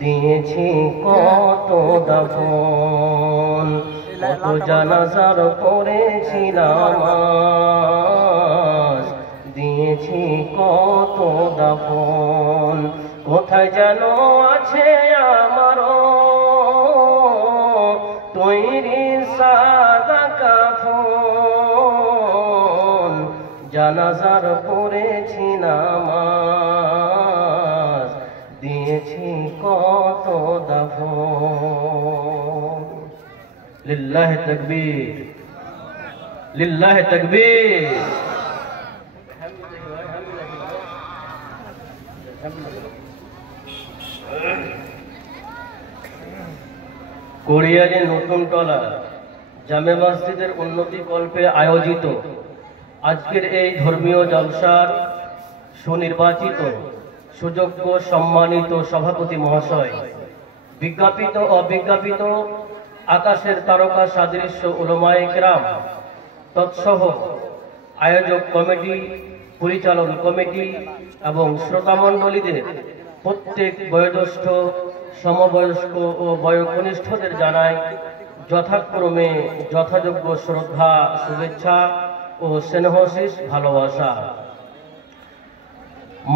দিয়েছি কত দাফন, কত জানাজার পড়েছি নামাজ, দিয়েছি কত দাফন। কোথায় যেন আছে আমারও তৈরি সাদা কাফন, জানাজার পড়েছি নামাজ, দিয়েছি কত দাফন। লিল্লাহি তাকবীর, লিল্লাহি তাকবীর। কোড়িয়ারি নতুন টলা জামে মসজিদের উন্নতি কল্পে আয়োজিত আজকের এই ধর্মীয় জলসার সুনির্বাচিত সুযোগ্য সম্মানিত সভাপতি মহাশয়, বিজ্ঞাপিত অবিজ্ঞাপিত আকাশের তারকা সাদৃশ্য উলামায়ে কেরাম, তৎসহ আয়োজক কমিটি, পরিচালন কমিটি এবং শ্রোতামণ্ডলীদের প্রত্যেক বয়োজ্যেষ্ঠ, সমবয়স্ক ও বয়োকনিষ্ঠদের জানাই যথাক্রমে যথাযোগ্য শ্রদ্ধা, শুভেচ্ছা ও স্নেহশীষ ভালোবাসা।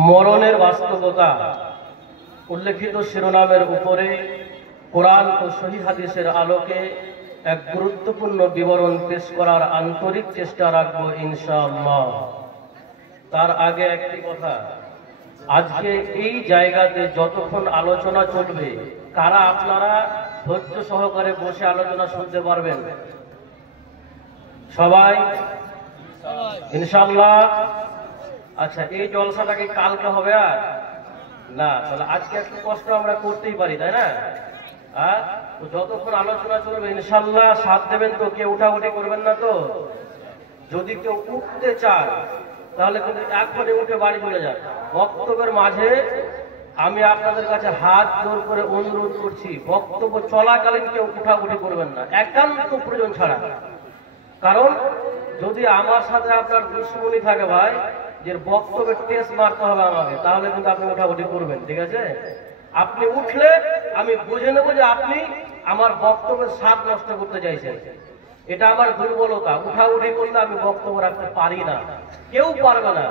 মরণের বাস্তবতা উল্লেখিত শিরোনামের উপরে কোরআন ও সহিহ হাদিসের আলোকে এক গুরুত্বপূর্ণ বিবরণ পেশ করার আন্তরিক চেষ্টা রাখবো ইনশাআল্লাহ। তার আগে একটি কথা, আজকে এই জায়গাতে যতক্ষণ আলোচনা চলবে, কারা আপনারা ধৈর্য সহকারে বসে আলোচনা শুনতে পারবেন? সবাই ইনশাআল্লাহ। আচ্ছা, এই জলসাটা কি কালকে হবে আর না? তাহলে আজকে একটু কষ্ট আমরা করতেই পারি, তাই না? তো যতক্ষণ আলোচনা চলবে ইনশাআল্লাহ সাথ দেবেন তো? কেউ উঠাউঠি করবেন না তো? যদি কেউ উঠতে চায় তাহলে কিন্তু এখনই উঠে বাড়ি চলে যান। বক্তব্যের মাঝে আমি আপনাদের কাছে হাত জোর করে অনুরোধ করছি, বক্তব্য চলাকালীন কেউ উঠাউঠি করবেন না, একান্ত প্রয়োজন ছাড়া। কারণ যদি আমার সাথে আপনার দুশ্মনী থাকে ভাই, যে বক্তব্যের টেস্ট মারতে হবে আমাকে, তাহলে কিন্তু আপনি উঠাউঠি করবেন, ঠিক আছে? আপনি উঠলে আমি বুঝে নেব যে আপনি আমার বক্তব্যের স্বাদ নষ্ট করতে চাইছেন। এটা আমার দুর্বলতা, উঠাউঠি করলে আমি বক্তব্য রাখতে পারি না, কেউ পারবে না।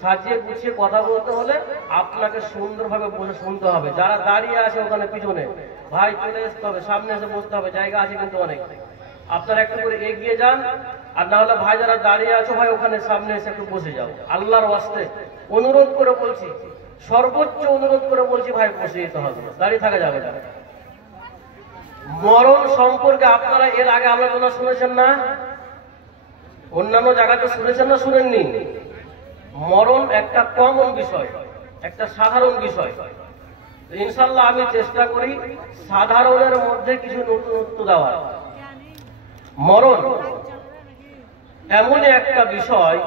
সাজিয়ে গুছিয়ে কথা বলতে হলে আপনাকে সুন্দরভাবে বসে শুনতে হবে। যারা দাঁড়িয়ে আছে ওখানে পিছনে, ভাই চলে আসতে হবে, সামনে এসে বসতে হবে, জায়গা আছে কিন্তু অনেক। আপনারা একটু করে এগিয়ে যান, আর না হলে ভাই যারা দাঁড়িয়ে আছো ভাই ওখানে সামনে এসে একটু বসে যাও। আল্লাহর ওয়াস্তে অনুরোধ করে বলছি, সর্বোচ্চ অনুরোধ করে বলছি, ভাই বসে যেতে হবে, দাঁড়িয়ে থাকা যাবে না। মরণ সম্পর্কে আপনারা এর আগে আলোচনা শুনেছেন না? অন্যান্য জায়গাতে শুনেছেন না শুনেননি? মরণ একটা কমন বিষয়, একটা সাধারণ বিষয়। ইনশাআল্লাহ আমি চেষ্টা করি সাধারণের মধ্যে কিছু নতুনত্ব দেওয়ার। মরণ এমনই একটা বিষয়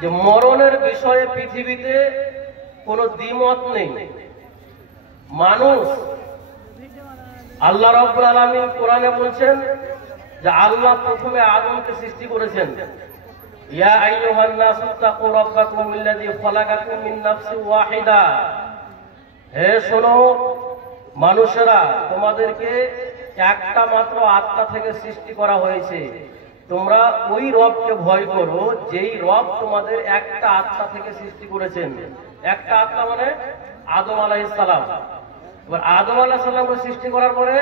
যে মরণের বিষয়ে পৃথিবীতে কোনো দ্বিমত নেই। মানুষ, আল্লাহ রাব্বুল আলামিন কোরআনে বলছেন যে আল্লাহ প্রথমে আদমকে সৃষ্টি করেছেন। ইয়া আইয়ুহান নাসু তাকু রাব্বাকুম আল্লাযী খালাকাকুম মিন নাফসিন ওয়াহিদা। হে শোনো মানুষেরা, তোমাদেরকে একটা মাত্র আত্মা থেকে সৃষ্টি করা হয়েছে। তোমরা ওই রবকে ভয় করো যেই রব তোমাদের একটা আত্মা থেকে সৃষ্টি করেছেন। একটা আত্মা মানে আদম আলাইহিস সালাম। এবার আদম আলাইহিস সালামকে সৃষ্টি করার পরে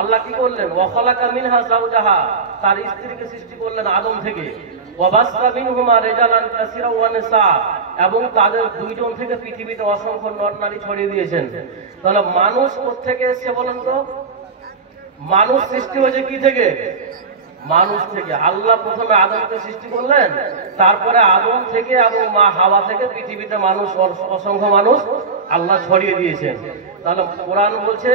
আল্লাহ কি করলেন? ওয়া খালাকা মিনহা যাওজাহা, তার স্ত্রীকে সৃষ্টি করলেন আদম থেকে। ওয়া বাসসা মিনহুমা রিজালান কাসীরা ওয়া নিসা, এবং তাদের দুইজন থেকে পৃথিবীতে অসংখ্য নর নারী ছড়িয়ে দিয়েছেন। তাহলে মানুষ কোত্থেকে এসেছে বলেন তো? মানুষ সৃষ্টি হয়েছে কি থেকে? মানুষ থেকে। আল্লাহ প্রথমে আদমকে সৃষ্টি করলেন, তারপরে আদম থেকে এবং মা হাওয়া থেকে পৃথিবীতে মানুষ, অসংখ্য মানুষ আল্লাহ ছড়িয়ে দিয়েছেন। তাহলে কোরআন বলছে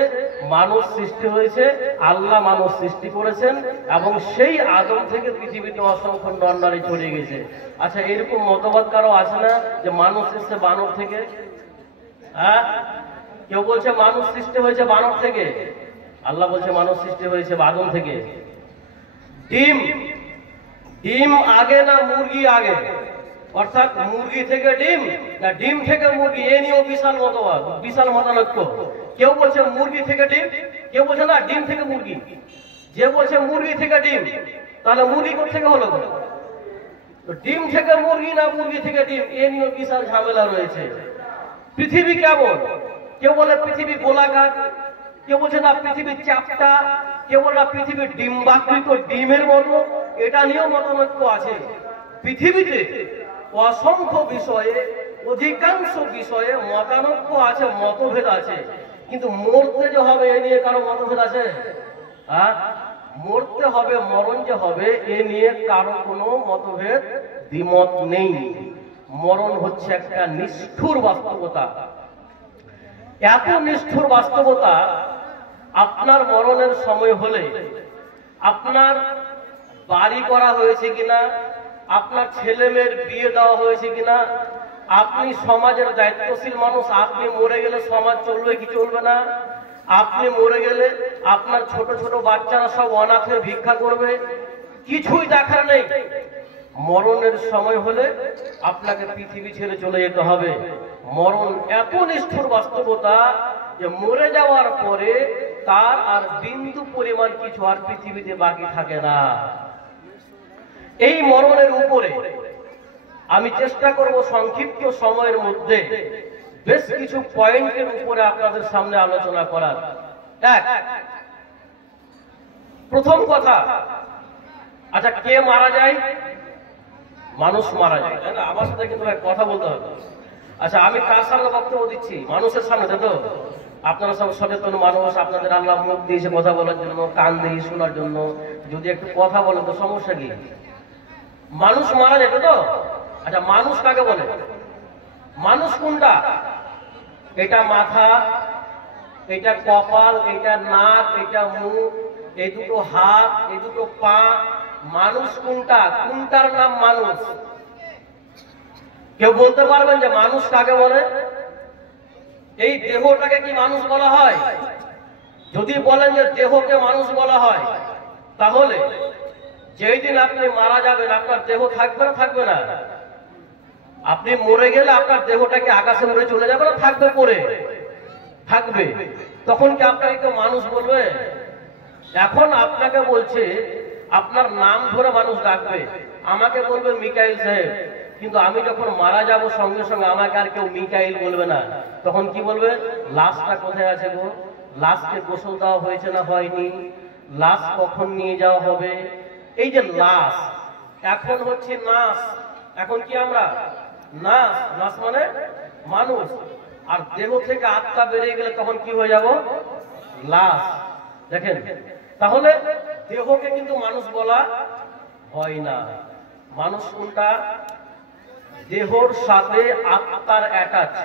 মানুষ সৃষ্টি হয়েছে, আল্লাহ মানুষ সৃষ্টি করেছেন, এবং সেই আদম থেকে পৃথিবীতে অসংখ্য নর নারী ছড়িয়ে গেছে। আচ্ছা, এরকম মতবাদ কারো আছে না যে মানুষ এসেছে বানর থেকে? হ্যাঁ, কেউ বলছে মানুষ সৃষ্টি হয়েছে বানর থেকে, আল্লাহ বলছে মানুষ সৃষ্টি হয়েছে আদম থেকে। ডিম, ডিম আগে না মুরগি আগে? অর্থাৎ মুরগি থেকে ডিম না ডিম থেকে মুরগি, এ নিয়েও বিশাল মতবাদ, বিশাল মতানৈক্য। কেউ বলছে মুরগি থেকে ডিম, কেউ বলছে না ডিম থেকে মুরগি। যে বলছে মুরগি থেকে ডিম, তাহলে মুরগি কোথা থেকে হলো? ডিম থেকে মুরগি না মুরগি থেকে ডিম, এ নিয়েও বিশাল ঝামেলা রয়েছে। পৃথিবী কেমন? কেউ বলে পৃথিবী গোলাকার, কেউ বলছে না পৃথিবীর চাপটা, কেউ বলে না পৃথিবীর ডিম্বাকৃত ডিমের মতো, এটা নিয়েও মতানৈক্য আছে। পৃথিবীতে অসংখ্য বিষয়ে, অধিকাংশ বিষয়ে মতানৈক্য আছে, মতভেদ আছে, কিন্তু মরতে যে হবে এ নিয়ে কারো মতভেদ আছে? মরতে হবে, মরণ যে হবে এ নিয়ে কারো কোনো মতভেদ, দ্বিমত নেই। মরণ হচ্ছে একটা নিষ্ঠুর বাস্তবতা, এত নিষ্ঠুর বাস্তবতা। আপনার মরণের সময় হলে আপনার বাড়ি করা হয়েছে কিনা, আপনার ছেলে মেয়ের বিয়ে দেওয়া হয়েছে কিনা, আপনি সমাজের দায়িত্বশীল মানুষ, আপনি মরে গেলে সমাজ চলবে কি চলবে না, আপনি মরে গেলে আপনার ছোট ছোট বাচ্চারা সব অনাথের ভিক্ষা করবে, কিছুই দেখার নেই। মরণের সময় হলে আপনাকে পৃথিবী ছেড়ে চলে যেতে হবে। মরণ এত নিষ্ঠুর বাস্তবতা যে মরে যাওয়ার পরে তার আর বিন্দু পরিমাণ কিছু আর পৃথিবীতে বাকি থাকে না। এই মরণের উপরে আমি চেষ্টা করব সংক্ষিপ্ত সময়ের মধ্যে বেশ কিছু পয়েন্টের উপরে আপনাদের সামনে আলোচনা করার। এক, প্রথম কথা, আচ্ছা কে মারা যায়? মানুষ মারা যায়, তাই না? আমার সাথে কিন্তু কথা বলতে হবে। আচ্ছা আমি কার সামনে বক্তব্য দিচ্ছি? মানুষের সামনে, তাই তো? আপনারা সব সচেতন মানুষ, আপনাদের আল্লাহ মুখ দিয়েছে কথা বলার জন্য, কান দিয়ে শোনার জন্য। যদি একটু কথা বলেন তো সমস্যা কি? মানুষ মারা যেত তো। আচ্ছা মানুষ কাকে বলে? মানুষ কোনটা? এটা মাথা, এটা কপাল, এটা নাক, এটা মুখ, এই দুটো হাত, এই দুটো পা। মানুষ কোনটা? কোনটার নাম মানুষ? কেউ বলতে পারবেন যে মানুষ কাকে বলে? এই দেহটাকে কি মানুষ বলা হয়? যদি বলেন যে দেহকে মানুষ বলা হয়, তাহলে যেই দিন আপনি মারা যাবেন আপনার দেহ থাকবে না? থাকবে না? আপনি মরে গেলে আপনার দেহটাকে আকাশে উড়ে চলে যাবে না থাকবে পড়ে? থাকবে। তখন কি আপনাকে কেউ মানুষ বলবে? এখন আপনাকে বলছে, আপনার নাম ধরে মানুষ ডাকবে, আমাকে বলবে মিকাইল সাহেব, কিন্তু আমি যখন মারা যাব সঙ্গে সঙ্গে আমাকে আর কেউ মিকাইল বলবে না। তখন কি বলবে? লাশটা কোথায় আছে গো? লাশকে গোসল দেওয়া হয়েছে না হয়নি? লাশ কখন নিয়ে যাওয়া হবে? এই যে লাশ, এখন হচ্ছে নাশ। এখন কি আমরা নাশ? নাশ মানে মানুষ। আর দেহ থেকে আত্মা বেরিয়ে গেলে তখন কি হয়ে যাব? লাশ। দেখেন, তাহলে দেহকে কিন্তু মানুষ বলা হয় না। মানুষ কোনটা? দেহর সাথে আত্মার অ্যাটাচ।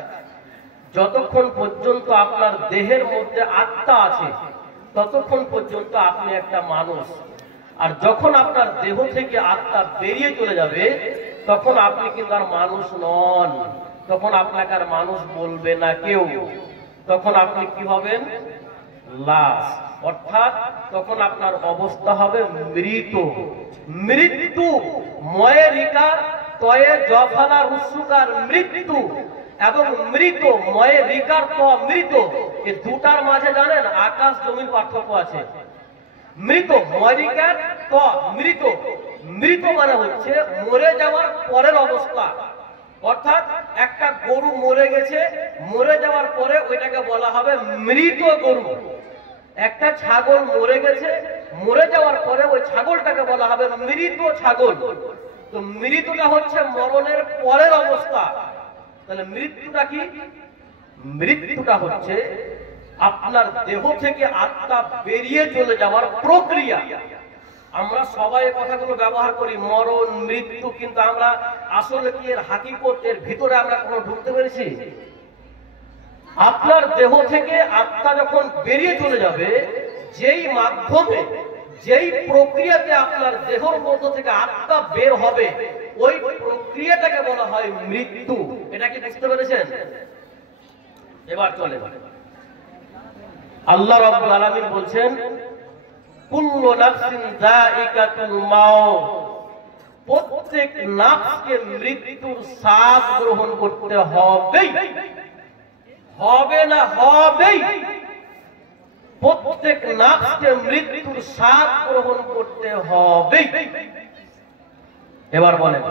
যতক্ষণ পর্যন্ত আপনার দেহের মধ্যে আত্মা আছে ততক্ষণ পর্যন্ত আপনি একটা মানুষ। আর যখন আপনার দেহ থেকে আত্মা বেরিয়ে চলে যাবে তখন আপনি কিন্তু আর মানুষ নন। তখন আপনাকে আর মানুষ বলবে না কেউ। তখন আপনি কি হবেন? লাশ। অর্থাৎ তখন আপনার অবস্থা হবে মৃত। মৃত্যু, ময়ে রিকার তয়ে জফালার উৎসুকার মৃত্যু এবং মৃত, ময়ে রিকার ত মৃত, এই দুটার মাঝে জানেন আকাশ জমিন পার্থক্য আছে। মৃত, মরিকার ত মৃত। মৃত মানে হচ্ছে মরে যাওয়ার পরের অবস্থা। অর্থাৎ একটা গরু মরে গেছে, মরে যাওয়ার পরে ওইটাকে বলা হবে মৃত গরু। একটা ছাগল মরে গেছে, মরে যাওয়ার পরে ওই ছাগলটাকে বলা হবে মৃত ছাগল। তো মৃতটা হচ্ছে মরণের পরের অবস্থা। তাহলে মৃত্যুটা কি? মৃত্যুটা হচ্ছে আপনার দেহ থেকে আত্মা বেরিয়ে চলে যাওয়ার প্রক্রিয়া। আমরা সবাই কথাগুলো ব্যবহার করি, মরণ, মৃত্যু, কিন্তু আমরা আসলে কি এর হাকিকত, এর ভিতরে আমরা কখনো ঢুকতে পেরেছি? আপনার দেহ থেকে আত্মা যখন বেরিয়ে চলে যাবে, যেই মাধ্যমে, যেই প্রক্রিয়াতে আপনার দেহের মধ্য থেকে আত্মা বের হবে, ওই প্রক্রিয়াটাকে বলা হয় মৃত্যু। এটা কি বুঝতে পেরেছেন? এবার চলে আল্লাহ রাব্বুল আলামিন বলছেন, কুল্লু নাফসিন যায়িকাতুল মাউত, প্রত্যেক নাফসকে মৃত্যুর স্বাদ গ্রহণ করতে হবেই, হবে না হবেই। প্রত্যেক নাফসকে মৃত্যুর স্বাদ গ্রহণ করতে হবেই। এবার বলেন,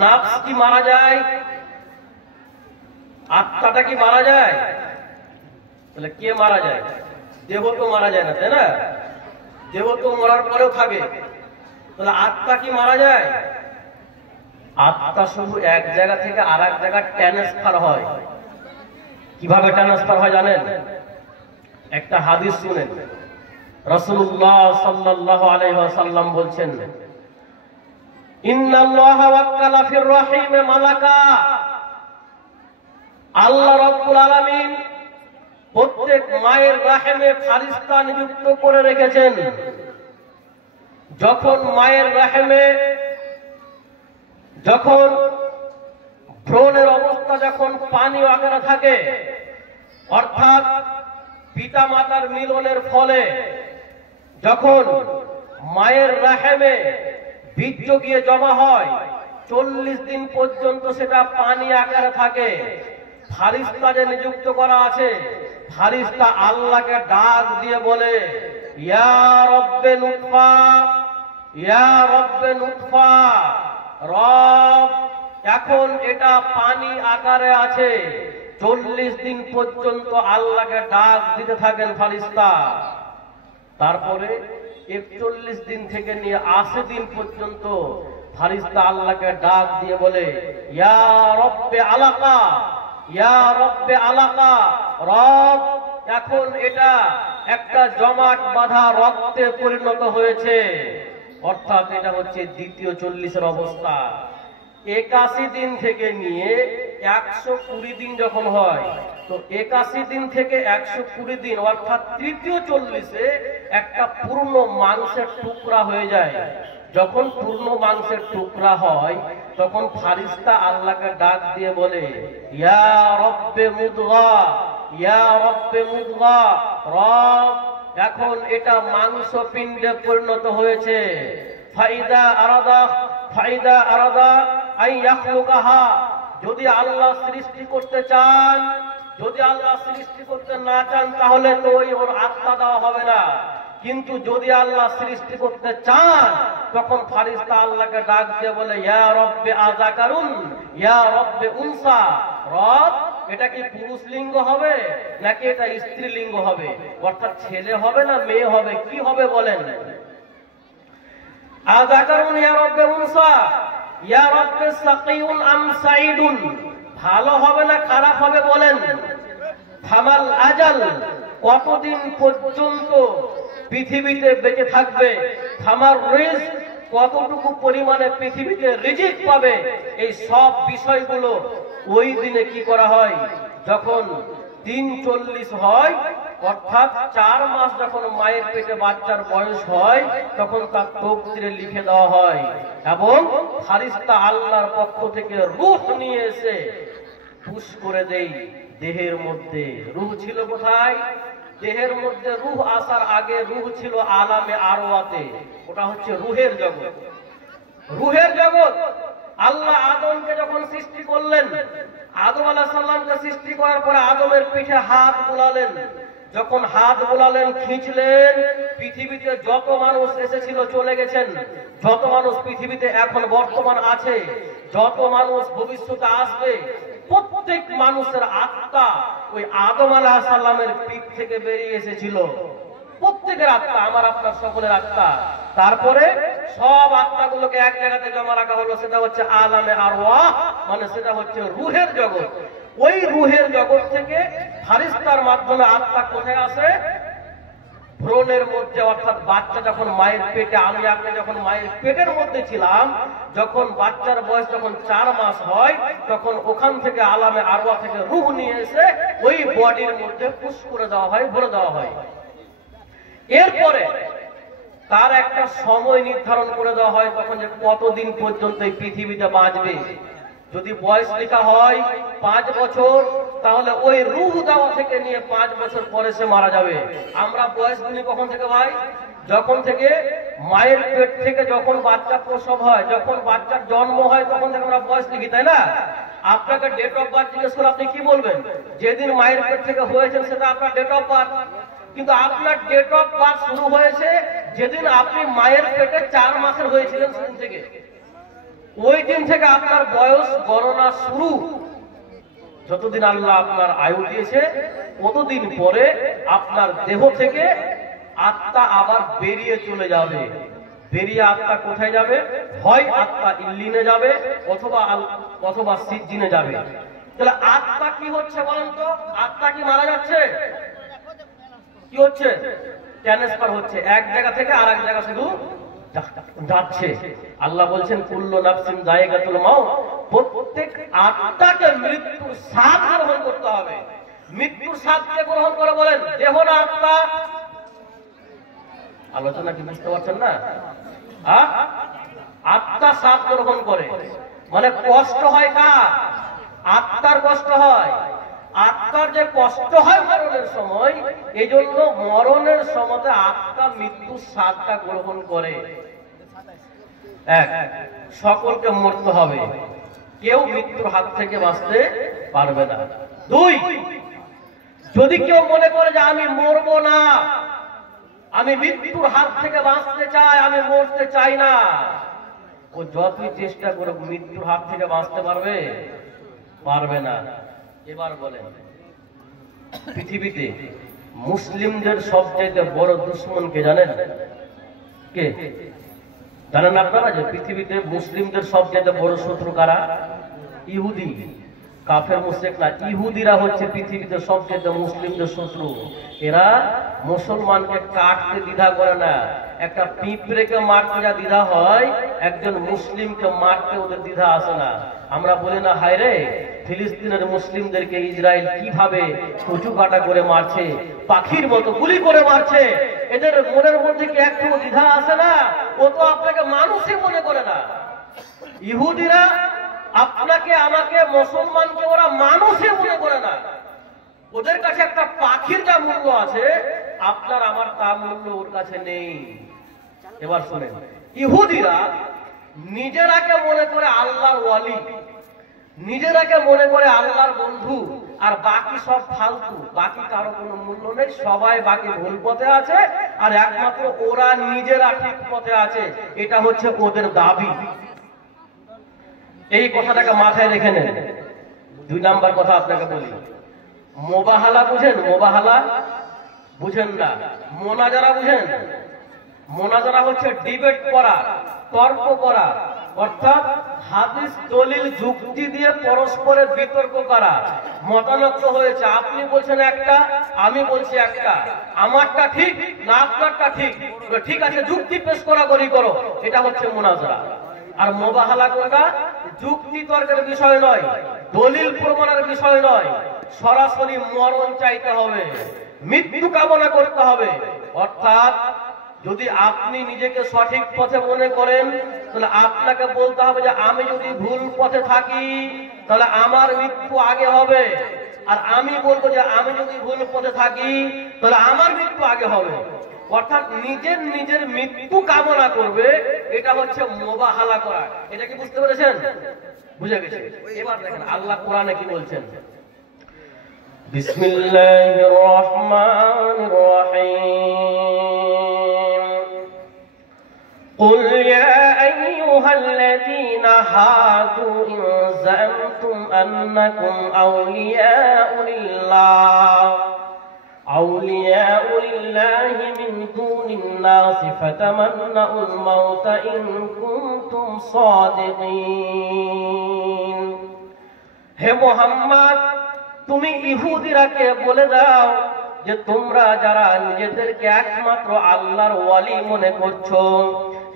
নাফস কি মারা যায়? আত্মাটা কি মারা যায়? তাহলে কে মারা যায়? দেহ তো মারা যায় না, তাই না? দেহ তো মরার পরেও থাকে। তাহলে আত্মা কি মারা যায়? আত্মা শুধু এক জায়গা থেকে আর এক জায়গায় ট্রান্সফার হয়। কিভাবে ট্রান্সফার হয় জানেন? একটা হাদিস শুনেন। রাসূলুল্লাহ সাল্লাল্লাহু আলাইহি ওয়াসাল্লাম বলছেন, ইন্নাল্লাহা ওয়াক্কালা ফির রাহিমে মালাকা। আল্লাহ রাব্বুল আলামিন প্রত্যেক মায়ের রাহেমে ফারিস্তা নিযুক্ত করে রেখেছেন। যখন মায়ের রাহেমে যখন ভ্রূণের অবস্থা যখন পানি আকারে থাকে, অর্থাৎ পিতা মাতার মিলনের ফলে যখন মায়ের রাহেমে বীর্য গিয়ে জমা হয়, 40 দিন পর্যন্ত সেটা পানি আকারে থাকে। ফারিস্তা যে নিযুক্ত করা আছে, ফারিস্তা আল্লাহকে ডাক দিয়ে বলে, ইয়া রব্বে নুতফা, ইয়া রব্বে নুতফা। রব, এখন এটা পানি আকারে আছে। 40 দিন পর্যন্ত আল্লাহকে ডাক দিতে থাকেন ফারিস্তা। তারপরে 41 দিন থেকে নিয়ে 80 দিন পর্যন্ত ফারিস্তা আল্লাহকে ডাক দিয়ে বলে, ইয়া রব্বে আলাকা, ইয়া রব্বে আলাকা। রব, এখন এটা একটা জমাট বাঁধা রক্তে পরিণত হয়েছে। অর্থাৎ এটা হচ্ছে দ্বিতীয় 40-এর অবস্থা। 81 দিন থেকে নিয়ে 120 দিন যখন হয়, তো 81 দিন থেকে 120 দিন অর্থাৎ তৃতীয় 40-এ একটা পূর্ণ মাংসের টুকরা হয়ে যায়। যখন পূর্ণ মাংসের টুকরা হয়, তখন ফারিস্তা আল্লাহকে ডাক দিয়ে বলে, ইয়া রব্বে মুদগা, ইয়া রব্বে মুদগা। রব, এখন এটা মাংস পিণ্ডে পরিণত হয়েছে। ফাইদা আরাদা, ফাইদা আরাদা আই ইয়াখলুকাহা। যদি আল্লাহ সৃষ্টি করতে চান, যদি আল্লাহ সৃষ্টি করতে না চান, তাহলে তো ওর আত্মা দেওয়া হবে না। কিন্তু যদি আল্লাহ সৃষ্টি করতে চান, তখন ফারিস্তা আল্লাহকে ডাক দিয়ে বলে, ইয়া রব্বে আযাকারুন, ইয়া রব্বে উনসা। রব, এটা কি পুরুষ লিঙ্গ হবে নাকি এটা স্ত্রী লিঙ্গ হবে? অর্থাৎ ছেলে হবে না মেয়ে হবে, কি হবে বলেন? আযাকারুন ইয়া রব্বে উনসা, ইয়া রব্বে সাকিউন আম সাইদুন। ভালো হবে না খারাপ হবে বলেন? ফামাল আজাল, কতদিন পর্যন্ত পৃথিবীতে বেঁচে থাকবে? ফামার রিজক, কতটুকু পরিমাণে পৃথিবীতে রিজিক পাবে? এই সব বিষয়গুলো ওই দিনে কি করা হয়? যখন 340 হয়, অর্থাৎ 4 মাস যখন মায়ের পেটে বাচ্চার বয়স হয়, তখন তার তকদিরে লিখে দেওয়া হয় এবং ফারিস্তা আল্লাহর পক্ষ থেকে রূহ নিয়ে এসে পুশ করে দেয় দেহের মধ্যে। রূহ ছিল কোথায়? দেহের মধ্যে রূহ আসার আগে রূহ ছিল আলামে আরওয়াতে। ওটা হচ্ছে রূহের জগৎ। রূহের জগৎ। আল্লাহ আদমকে যখন সৃষ্টি করলেন, আদম আলাইহিস সালামকে সৃষ্টি করার পরে আদমের পিঠে হাত বুলালেন। যখন হাত বুলালেন, খিঁচলেন, পৃথিবীতে যত মানুষ এসেছিল চলে গেছেন, যত মানুষ পৃথিবীতে এখন বর্তমান আছে, যত মানুষ ভবিষ্যতে আসবে, প্রত্যেক মানুষের আত্মা ওই আদম আলাইহিস সালামের পিঠ থেকে বেরিয়ে এসেছিল। প্রত্যেকের আত্মা, আমার আপনার সকলের আত্মা। তারপরে সব আত্মাগুলোকে এক জায়গাতে জমা রাখা হলো, সেটা হচ্ছে আলামে আরওয়াহ, মানে সেটা হচ্ছে রূহের জগৎ। ওই রূহের জগৎ থেকে ফারিস্তার মাধ্যমে আত্মা কোথায় আসে? ভ্রূণের মধ্যে, অর্থাৎ বাচ্চা যখন মায়ের পেটে, আমি আপনি যখন মায়ের পেটের মধ্যে ছিলাম, যখন বাচ্চার বয়স যখন 4 মাস হয়, তখন ওখান থেকে আলামে আরওয়াহ থেকে রূহ নিয়ে এসে ওই বডির মধ্যে পুশ করে দেওয়া হয়, ভরে দেওয়া হয়। এরপরে তার একটা সময় নির্ধারণ করে দেওয়া হয়, তখন যে কতদিন পর্যন্ত এই পৃথিবীতে বাঁচবে। যদি বয়স লেখা হয় 5 বছর, তাহলে ওই রূহ দেওয়া থেকে নিয়ে 5 বছর পরে সে মারা যাবে। আমরা বয়স গুলি কখন থেকে ভাই? যখন থেকে মায়ের পেট থেকে যখন বাচ্চা প্রসব হয়, যখন বাচ্চার জন্ম হয়, তখন থেকে আমরা বয়স লিখি, তাই না? আপনাকে ডেট অফ বার্থ জিজ্ঞেস করে আপনি কি বলবেন? যেদিন মায়ের পেট থেকে হয়েছেন সেটা আপনার ডেট অফ বার্থ। কিন্তু আপনার ডেট অফ বার্থ শুরু হয়েছে যেদিন আপনি মায়ের পেটে 4 মাসের হয়েছিলেন, সেদিন থেকে। ওই দিন থেকে আপনার বয়স গণনা শুরু। যতদিন আল্লাহ আপনার আয়ু দিয়েছে ততদিন পরে আপনার দেহ থেকে আত্মা আবার বেরিয়ে চলে যাবে। বেরিয়ে আত্মা কোথায় যাবে? হয় আত্মা ইল্লিনে যাবে, অথবা সিজ্জিনে যাবে। তাহলে আত্মা কি হচ্ছে বলেন তো? আত্মা কি মারা যাচ্ছে? কি হচ্ছে? ট্রান্সফার হচ্ছে, এক জায়গা থেকে আর এক জায়গা শুধু যাচ্ছে। আল্লাহ বলছেন কুল্লু নাফসিন যায়িকাতুল মাউত, প্রত্যেক আত্মাকে মৃত্যুর স্বাদ গ্রহণ করতে হবে। মৃত্যুর স্বাদকে গ্রহণ করে বলেন দেহ না আত্মা? আলোচনা কি বুঝতে পারছেন না? আত্মা স্বাদ গ্রহণ করে, মানে কষ্ট হয় কার? আত্মার কষ্ট হয়। আত্মার যে কষ্ট হয় মরণের সময়, এই জন্য মরণের সময় আত্মা মৃত্যুর স্বাদটা গ্রহণ করে। এক, সকলকে মরতে হবে, কেউ মৃত্যুর হাত থেকে বাঁচতে পারবে না। দুই, যদি কেউ মনে করে যে আমি মরবো না, আমি মৃত্যুর হাত থেকে বাঁচতে চাই, আমি মরতে চাই না, ও যতই চেষ্টা করে মৃত্যুর হাত থেকে বাঁচতে পারবে? পারবে না। এবার বলেন, পৃথিবীতে মুসলিমদের সবচেয়ে বড় দুশ্মন কে জানেন? কে জানেন আপনারা? যে পৃথিবীতে মুসলিমদের সবচেয়ে বড় শত্রু কারা? ইহুদি। কাফের মুশরিক না, ইহুদিরা হচ্ছে পৃথিবীতে সবচেয়ে মুসলিমদের শত্রু। এরা মুসলমানকে কাটতে দ্বিধা করে না। একটা পিঁপড়েকে মারতে যা দ্বিধা হয়, একজন মুসলিমকে মারতে ওদের দ্বিধা আসে না। আমরা বলি না, হায় রে ফিলিস্তিনের মুসলিমদেরকে ইসরায়েল কিভাবে কচু কাটা করে মারছে, পাখির মতো গুলি করে মারছে। এদের মনের মধ্যে কি একটু দ্বিধা আসে না? ও তো আপনাকে মানুষই মনে করে না। ইহুদিরা আপনাকে, আমাকে, মুসলমানকে ওরা মানুষই মনে করে না। ওদের কাছে একটা পাখির যা মূল্য আছে, আপনার আমার তা মূল্য ওর কাছে নেই। এবার শুনেন, ইহুদিরা নিজেরাকে মনে করে আল্লাহর ওয়ালি, নিজেরাকে মনে করে আল্লাহর বন্ধু, আর বাকি সব ফালতু, বাকি কারো কোনো মূল্য নেই, সবাই বাকি ভুল পথে আছে, আর একমাত্র ওরা নিজেরা ঠিক পথে আছে। এটা হচ্ছে ওদের দাবি। এই কথাটাকে মাথায় রেখে নেন। 2 নাম্বার কথা আপনাকে বলি, মোবাহালা বুঝেন? মোবাহালা বুঝেন না? মোনাজারা বুঝেন? মোনাজারা হচ্ছে ডিবেট করা, তর্ক করা, অর্থাৎ হাদিস দলিল যুক্তি দিয়ে পরস্পরের বিতর্ক করা। মতানৈক্য হয়েছে, আপনি বলছেন একটা, আমি বলছি একটা, আমারটা ঠিক না আপনারটা ঠিক, ঠিক আছে যুক্তি পেশ করাকরি করো, এটা হচ্ছে মোনাজারা। আর মোবাহালা কোনটা? যুক্তি তর্কের বিষয় নয়, দলিল প্রমাণের বিষয় নয়, সরাসরি মরণ চাইতে হবে, মৃত্যু কামনা করতে হবে। অর্থাৎ যদি আপনি নিজেকে সঠিক পথে মনে করেন, তাহলে আপনাকে বলতে হবে যে আমি যদি ভুল পথে থাকি তাহলে আমার মৃত্যু আগে হবে, আর আমি বলবো যে আমি যদি ভুল পথে থাকি তাহলে আমার মৃত্যু আগে হবে। অর্থাৎ নিজের নিজের মৃত্যু কামনা করবে, এটা হচ্ছে মোবাহালা করা। এটা কি বুঝতে পেরেছেন? বুঝে গেছে? এবার দেখেন আল্লাহ কোরআনে কি বলছেন। বিসমিল্লাহির রহমানির রহিম। قل يا أيها الذين هادوا إن زعمتم أنكم أولياء لله من دون الناس فتمنوا الموت إن كنتم صادقين। হে মুহাম্মদ, তুমি ইহুদিরাকে বলে দাও যে তোমরা যারা নিজেদেরকে একমাত্র আল্লাহর ওয়ালি মনে করছো,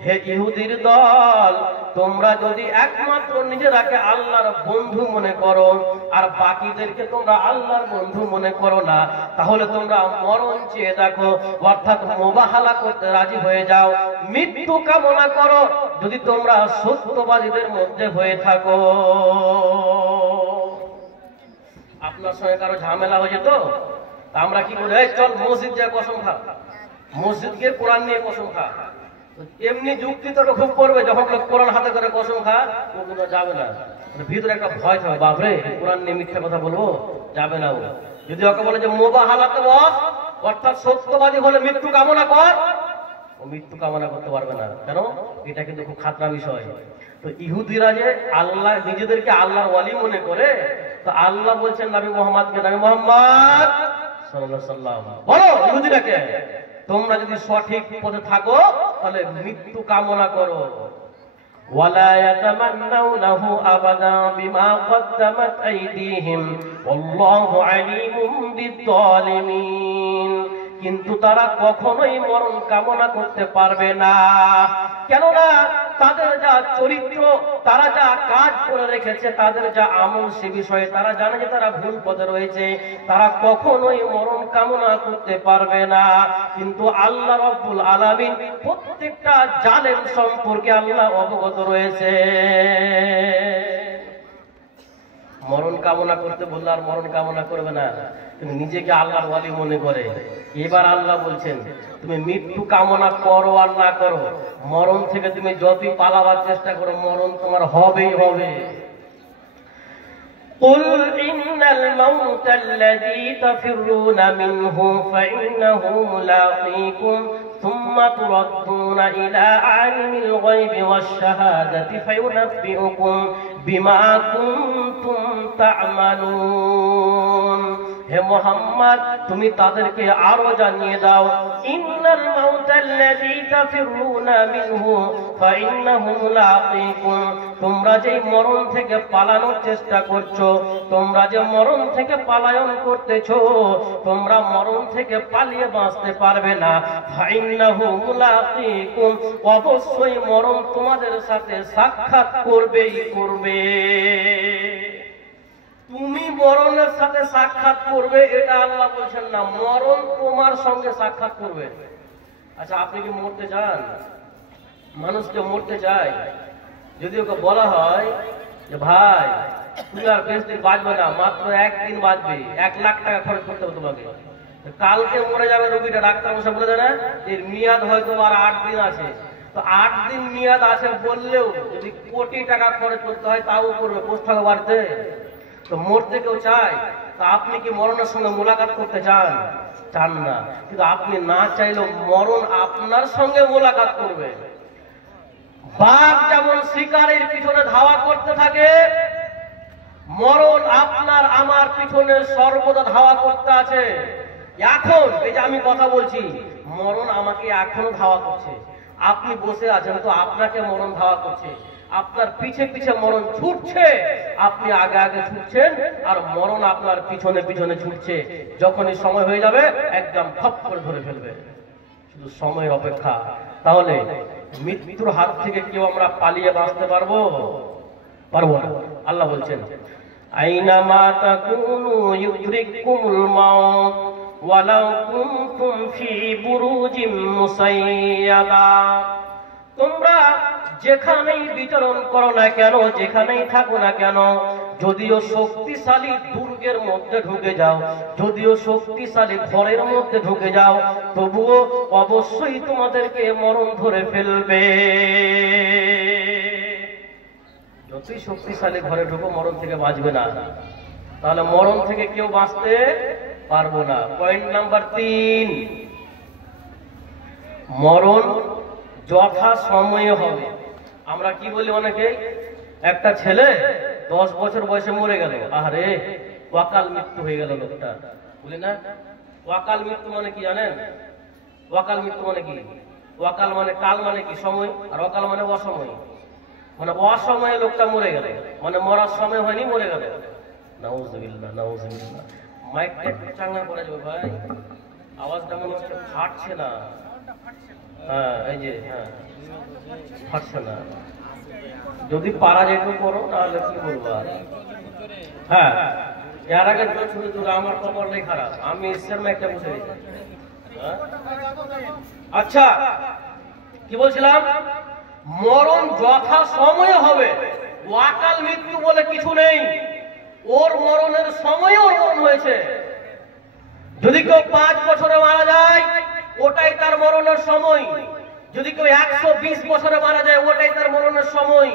হে ইহুদির দল, তোমরা যদি একমাত্র নিজেরাকে আল্লাহর বন্ধু মনে করো আর বাকিদেরকে তোমরা আল্লাহর বন্ধু মনে করো না, তাহলে তোমরা মরণ চেয়ে দেখো, অর্থাৎ মোবাহালা করতে রাজি হয়ে যাও, মৃত্যু কামনা করো, যদি তোমরা সত্যবাদীদের মধ্যে হয়ে থাকো। আপনার সঙ্গে কারো ঝামেলা হয়েছে তো আমরা কি বলি, চল মসজিদ যায় কসম খা, মসজিদ গিয়ে কোরআন নিয়ে কসম খা। এমনি যুক্তি তো খুব করবে, যখন লোক কোরআন হাতে করে কসম খা ও কিন্তু যাবে না, ভিতরে একটা ভয় থাকে, বাপরে কোরআন নিয়ে মিথ্যা কথা বলবো, যাবে না ও। যদি ওকে বলে যে মুবাহালাতে বস, অর্থাৎ সত্যবাদী হলে মৃত্যু কামনা কর, ও মৃত্যু কামনা করতে পারবে না। কেন? এটা কিন্তু খুব খাতরা বিষয়। তো ইহুদিরা যে আল্লাহ নিজেদেরকে আল্লাহর ওয়ালি মনে করে, তো আল্লাহ বলছেন নবী মুহাম্মদকে, নবী মুহাম্মদ সাল্লাল্লাহু আলাইহি ওয়াসাল্লাম বলো ইহুদিরাকে, তোমরা যদি সঠিক পথে থাকো তাহলে মৃত্যু কামনা করো। ওয়ালা ইয়াতামান্নাউনাহু আবাদা বিমা কদ্দামাত আইদিহিম আল্লাহু আলিমুম বিয-যালিমিন। কিন্তু তারা কখনোই মরণ কামনা করতে পারবে না, কেননা তাদের যা চরিত্র, তারা যা কাজ করে রেখেছে, তাদের যা আমল, সে বিষয়ে তারা জানে যে তারা ভুল পথে রয়েছে, তারা কখনোই মরণ কামনা করতে পারবে না। কিন্তু আল্লাহ রাব্বুল আলামিন প্রত্যেকটা জালেম সম্পর্কে আল্লাহ অবগত রয়েছে। মরণ কামনা করতে বললে আর মরণ কামনা করবে না, তুমি নিজেকে আল্লাহর ওয়ালি মনে করে। এবার আল্লাহ বলছেন তুমি মৃত্যু কামনা করো আর না করো, মরণ থেকে তুমি যতই পালাবার চেষ্টা করো, মরণ তোমার হবেই হবে। قل إن الموت الذي تفرون منه فإنه ملاقيكم ثم تردون إلى عالم الغيب والشهادة فينبئكم بما كنتم تعملون। হে মুহাম্মদ, তুমি তাদেরকে আরো জানিয়ে দাও, ইন্নাল মাউতাল্লাযী তাফিরুনা মিনহু ফাইন্নাহু মুলাকীকুম, তোমরা যে মরণ থেকে পালানোর চেষ্টা করছো, তোমরা যে মরণ থেকে পলায়ন করতেছো, তোমরা মরণ থেকে পালিয়ে বাঁচতে পারবে না। ফাইন্নাহু মুলাকীকুম, অবশ্যই মরণ তোমাদের সাথে সাক্ষাৎ করবেই করবে। তুমি মরণের সাথে সাক্ষাৎ করবে এটা আল্লাহ বলছেন না, মরণ তোমার সঙ্গে সাক্ষাৎ করবে। আচ্ছা, আপনি কি মরতে চান? মানুষকে মরতে চায়, যদি ওকে বলা হয় যে ভাই তুমি আর বেশি দিন বাঁচবে না, মাত্র একদিন বাঁচবে, 1 লাখ টাকা খরচ করতে হবে তোমাকে, কালকে মরে যাবে রোগীটা, ডাক্তার মশাই বলে দেয় না এর মেয়াদ হয়তো আর 8 দিন আছে, তো 8 দিন মেয়াদ আছে বললেও যদি কোটি টাকা খরচ করতে হয় তাও করবে, বসে থাকো বাড়িতে। তো মরতে কেউ চায়? তা আপনি কি মরণের সঙ্গে মোলাকাত করতে চান? চান না, কিন্তু আপনি না চাইলেও মরণ আপনার সঙ্গে মোলাকাত করবে। বাঘ যেমন শিকারের পিছনে ধাওয়া করতে থাকে, মরণ আপনার আমার পিছনে সর্বদা ধাওয়া করতে আছে। এখন এই যে আমি কথা বলছি, মরণ আমাকে এখনো ধাওয়া করছে। আপনি বসে আছেন তো আপনাকে মরণ ধাওয়া করছে, আপনার পিছে পিছে মরণ ছুটছে, আপনি আগে আগে ছুটছেন আর মরণ আপনার পিছনে পিছনে ছুটছে। যখনই সময় হয়ে যাবে একদম খপ করে ধরে ফেলবে, শুধু সময়ের অপেক্ষা। তাহলে মৃত্যুর হাত থেকে কেউ আমরা পালিয়ে বাঁচতে পারবো? পারবো না। আল্লাহ বলছেন আইনামা তাকুনু ইউদরিকুমুল মাউত ওয়ালাউ কুনতুম ফি বুরুজিম মুসাইয়াদা। তোমরা যেখানেই বিচরণ করো না কেন, যেখানেই থাকো না কেন, যদিও শক্তিশালী দুর্গের মধ্যে ঢুকে যাও, যদিও শক্তিশালী ঘরের মধ্যে ঢুকে যাও, তবুও অবশ্যই তোমাদেরকে মরণ ধরে ফেলবে। যতই শক্তিশালী ঘরে ঢুকো, মরণ থেকে বাঁচবে না। তাহলে মরণ থেকে কেউ বাঁচতে পারবো না। পয়েন্ট নাম্বার 3, মরণ যথা সময়ে হবে। আমরা কি বলি অনেকে, একটা ছেলে 10 বছর বয়সে মরে গেল, আরে ওয়াকাল মৃত্যু হয়ে গেল লোকটা, বলি না? ওয়াকাল মৃত্যু মানে কি জানেন? ওয়াকাল মৃত্যু মানে কি? ওয়াকাল মানে কাল মানে কি সময়, আর ওয়াকাল মানে অসময়। মানে অসময়ে লোকটা মরে গেল, মানে মরার সময় হয়নি, মরে গেল। নাউজুবিল্লাহ, নাউজুবিল্লাহ। মাইকটা একটু চাঙ্গা করে যাবে ভাই, আওয়াজটা মনে হচ্ছে ফাটছে না। হ্যাঁ, এই যে হ্যাঁ, ফাটছে না। যদি পারা যেত করো, তাহলে কি বলবো আর। হ্যাঁ, এর আগে ছুটে দূরে আমার কপালটাই খারাপ, আমি ঈশ্বর একটা বসে গেছি। আচ্ছা, কি বলছিলাম? মরণ যথা সময়ে হবে, অকাল মৃত্যু বলে কিছু নেই। ওর মরণের সময় ওর মরণ হয়েছে। যদি কেউ 5 বছরে মারা যায়, ওটাই তার মরণের সময়। যদি কেউ 120 বছরে মারা যায়, ওটাই তার মরণের সময়।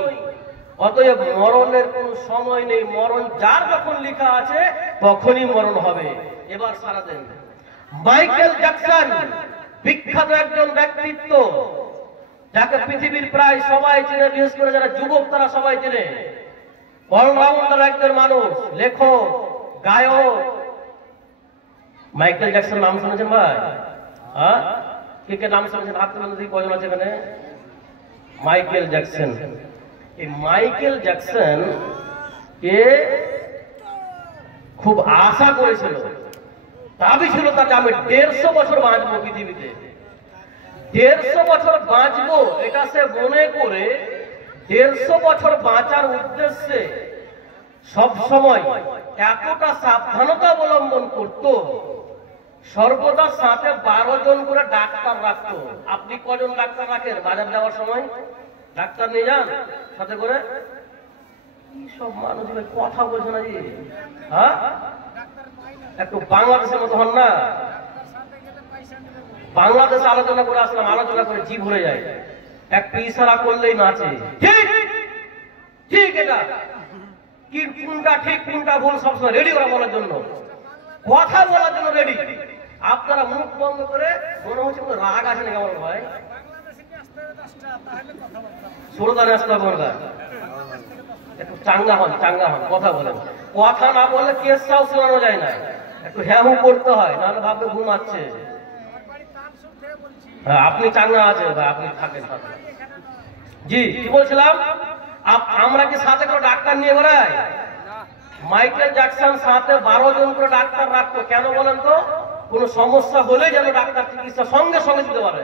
অতএব মরণের কোন সময় নেই। মরণ যার যখন লেখা আছে তখনই মরণ হবে। এবার সারা দেন। মাইকেল জ্যাকসন বিখ্যাত একজন ব্যক্তিত্ব, যাকে পৃথিবীর প্রায় সবাই চেনে, বিশেষ করে যারা যুবক তারা সবাই চেনে। অলরাউন্ডার একজন মানুষ, লেখক, গায়ক। মাইকেল জ্যাকসন নাম শুনেছেন ভাই? হ্যাঁ, কে কে নাম শুনেছেন? হাত তুলে দেখি কজন আছে এখানে। মাইকেল জ্যাকসন, এই মাইকেল জ্যাকসন কে খুব আশা করেছিল, দাবি ছিল তার যে আমি 150 বছর বাঁচবো পৃথিবীতে। 150 বছর বাঁচবো এটা সে মনে করে 150 বছর বাঁচার উদ্দেশ্যে সব সময় এতটা সাবধানতা অবলম্বন করত, সর্বদা সাথে 12 জন করে ডাক্তার রাখতো। আপনি কজন ডাক্তার রাখেন বাজার যাওয়ার সময়? ডাক্তার নিয়ে যান সাথে করে? কি সব মানুষ কথা বলছে না জি? হ্যাঁ, একটু বাংলাদেশের মতো হন না। বাংলাদেশে আলোচনা করে আসলাম, আলোচনা করে জি ভরে যায়। একটু ইশারা করলেই নাচে। ঠিক ঠিক, এটা কি কোনটা ঠিক কোনটা ভুল সবসময় রেডি করা বলার জন্য, কথা বলার জন্য রেডি। আপনারা মুখ বন্ধ করে মনে হচ্ছে কোনো রাগ আছে নাকি আমার ভাই? সুরদানে আসতে হবে। একটু চাঙ্গা হন, চাঙ্গা হন, কথা বলেন। কথা না বললে কেসটাও শোনানো যায় না, একটু হ্যাঁ হু করতে হয়, নাহলে ভাববে ঘুমাচ্ছে। হ্যাঁ, আপনি চাঙ্গা আছে, আপনি থাকেন। জি, কি বলছিলাম? আমরা কি সাথে করে ডাক্তার নিয়ে বেড়াই? মাইকেল জ্যাকসন সাথে 12 জন করে ডাক্তার রাখতো। কেন বলেন তো? কোন সমস্যা হলে যেন ডাক্তার চিকিৎসা সঙ্গে সঙ্গে দিতে পারে।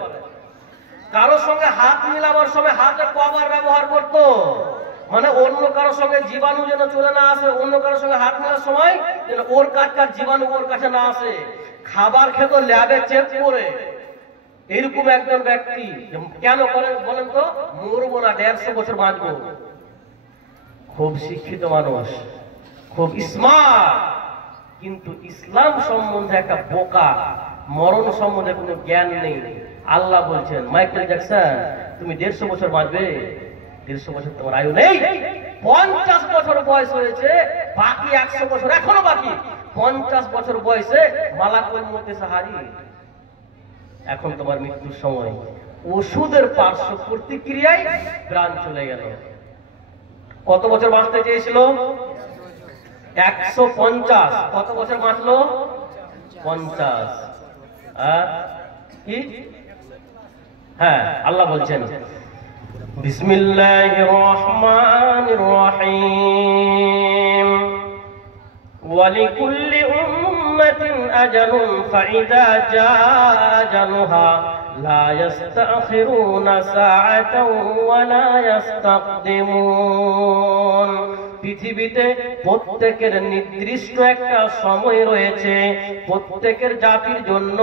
কারোর সঙ্গে হাত মিলাবার সময় হাতে কভার ব্যবহার করতো, মানে অন্য কারোর সঙ্গে জীবাণু যেন চলে না আসে। অন্য কারোর সঙ্গে হাত মেলার সময় যেন ওর কাছকার জীবাণু ওর কাছে না আসে। খাবার খেত ল্যাবে চেক করে। এরকম একজন ব্যক্তি কেন করেন বলেন তো? মরবো না, 150 বছর বাঁচবো। খুব শিক্ষিত মানুষ, খুব স্মার্ট, কিন্তু ইসলাম সম্বন্ধে একটা বোকা, মরণ সম্বন্ধে কোনো জ্ঞান নেই। আল্লাহ বলছেন, মাইকেল জ্যাকসন তুমি 150 বছর বাঁচবে। 150 বছর তোমার আয়ু নেই। 50 বছর বয়স হয়েছে, বাকি 100 বছর এখনো বাকি। 50 বছর বয়সে মালাকুল মউত এসে হাজির। এখন তোমার মৃত্যুর সময়। ওষুধের পার্শ্ব প্রতিক্রিয়ায় প্রাণ চলে গেল। কত বছর বাঁচতে চেয়েছিল? 150। কত বছর বাঁচলো? 50। কি? হ্যাঁ, আল্লাহ বলছেন বিসমিল্লাহির রহমানির রহিম ওয়ালিকুল্লি উম্মাতিন আজালুন ফাইযা জাআ আজালুহা লা ইস্তাখিরুনা সাআতাও ওয়া লা ইস্তাকদিমুন। পৃথিবীতে প্রত্যেকের নির্দিষ্ট একটা সময় রয়েছে। প্রত্যেকের জাতির জন্য,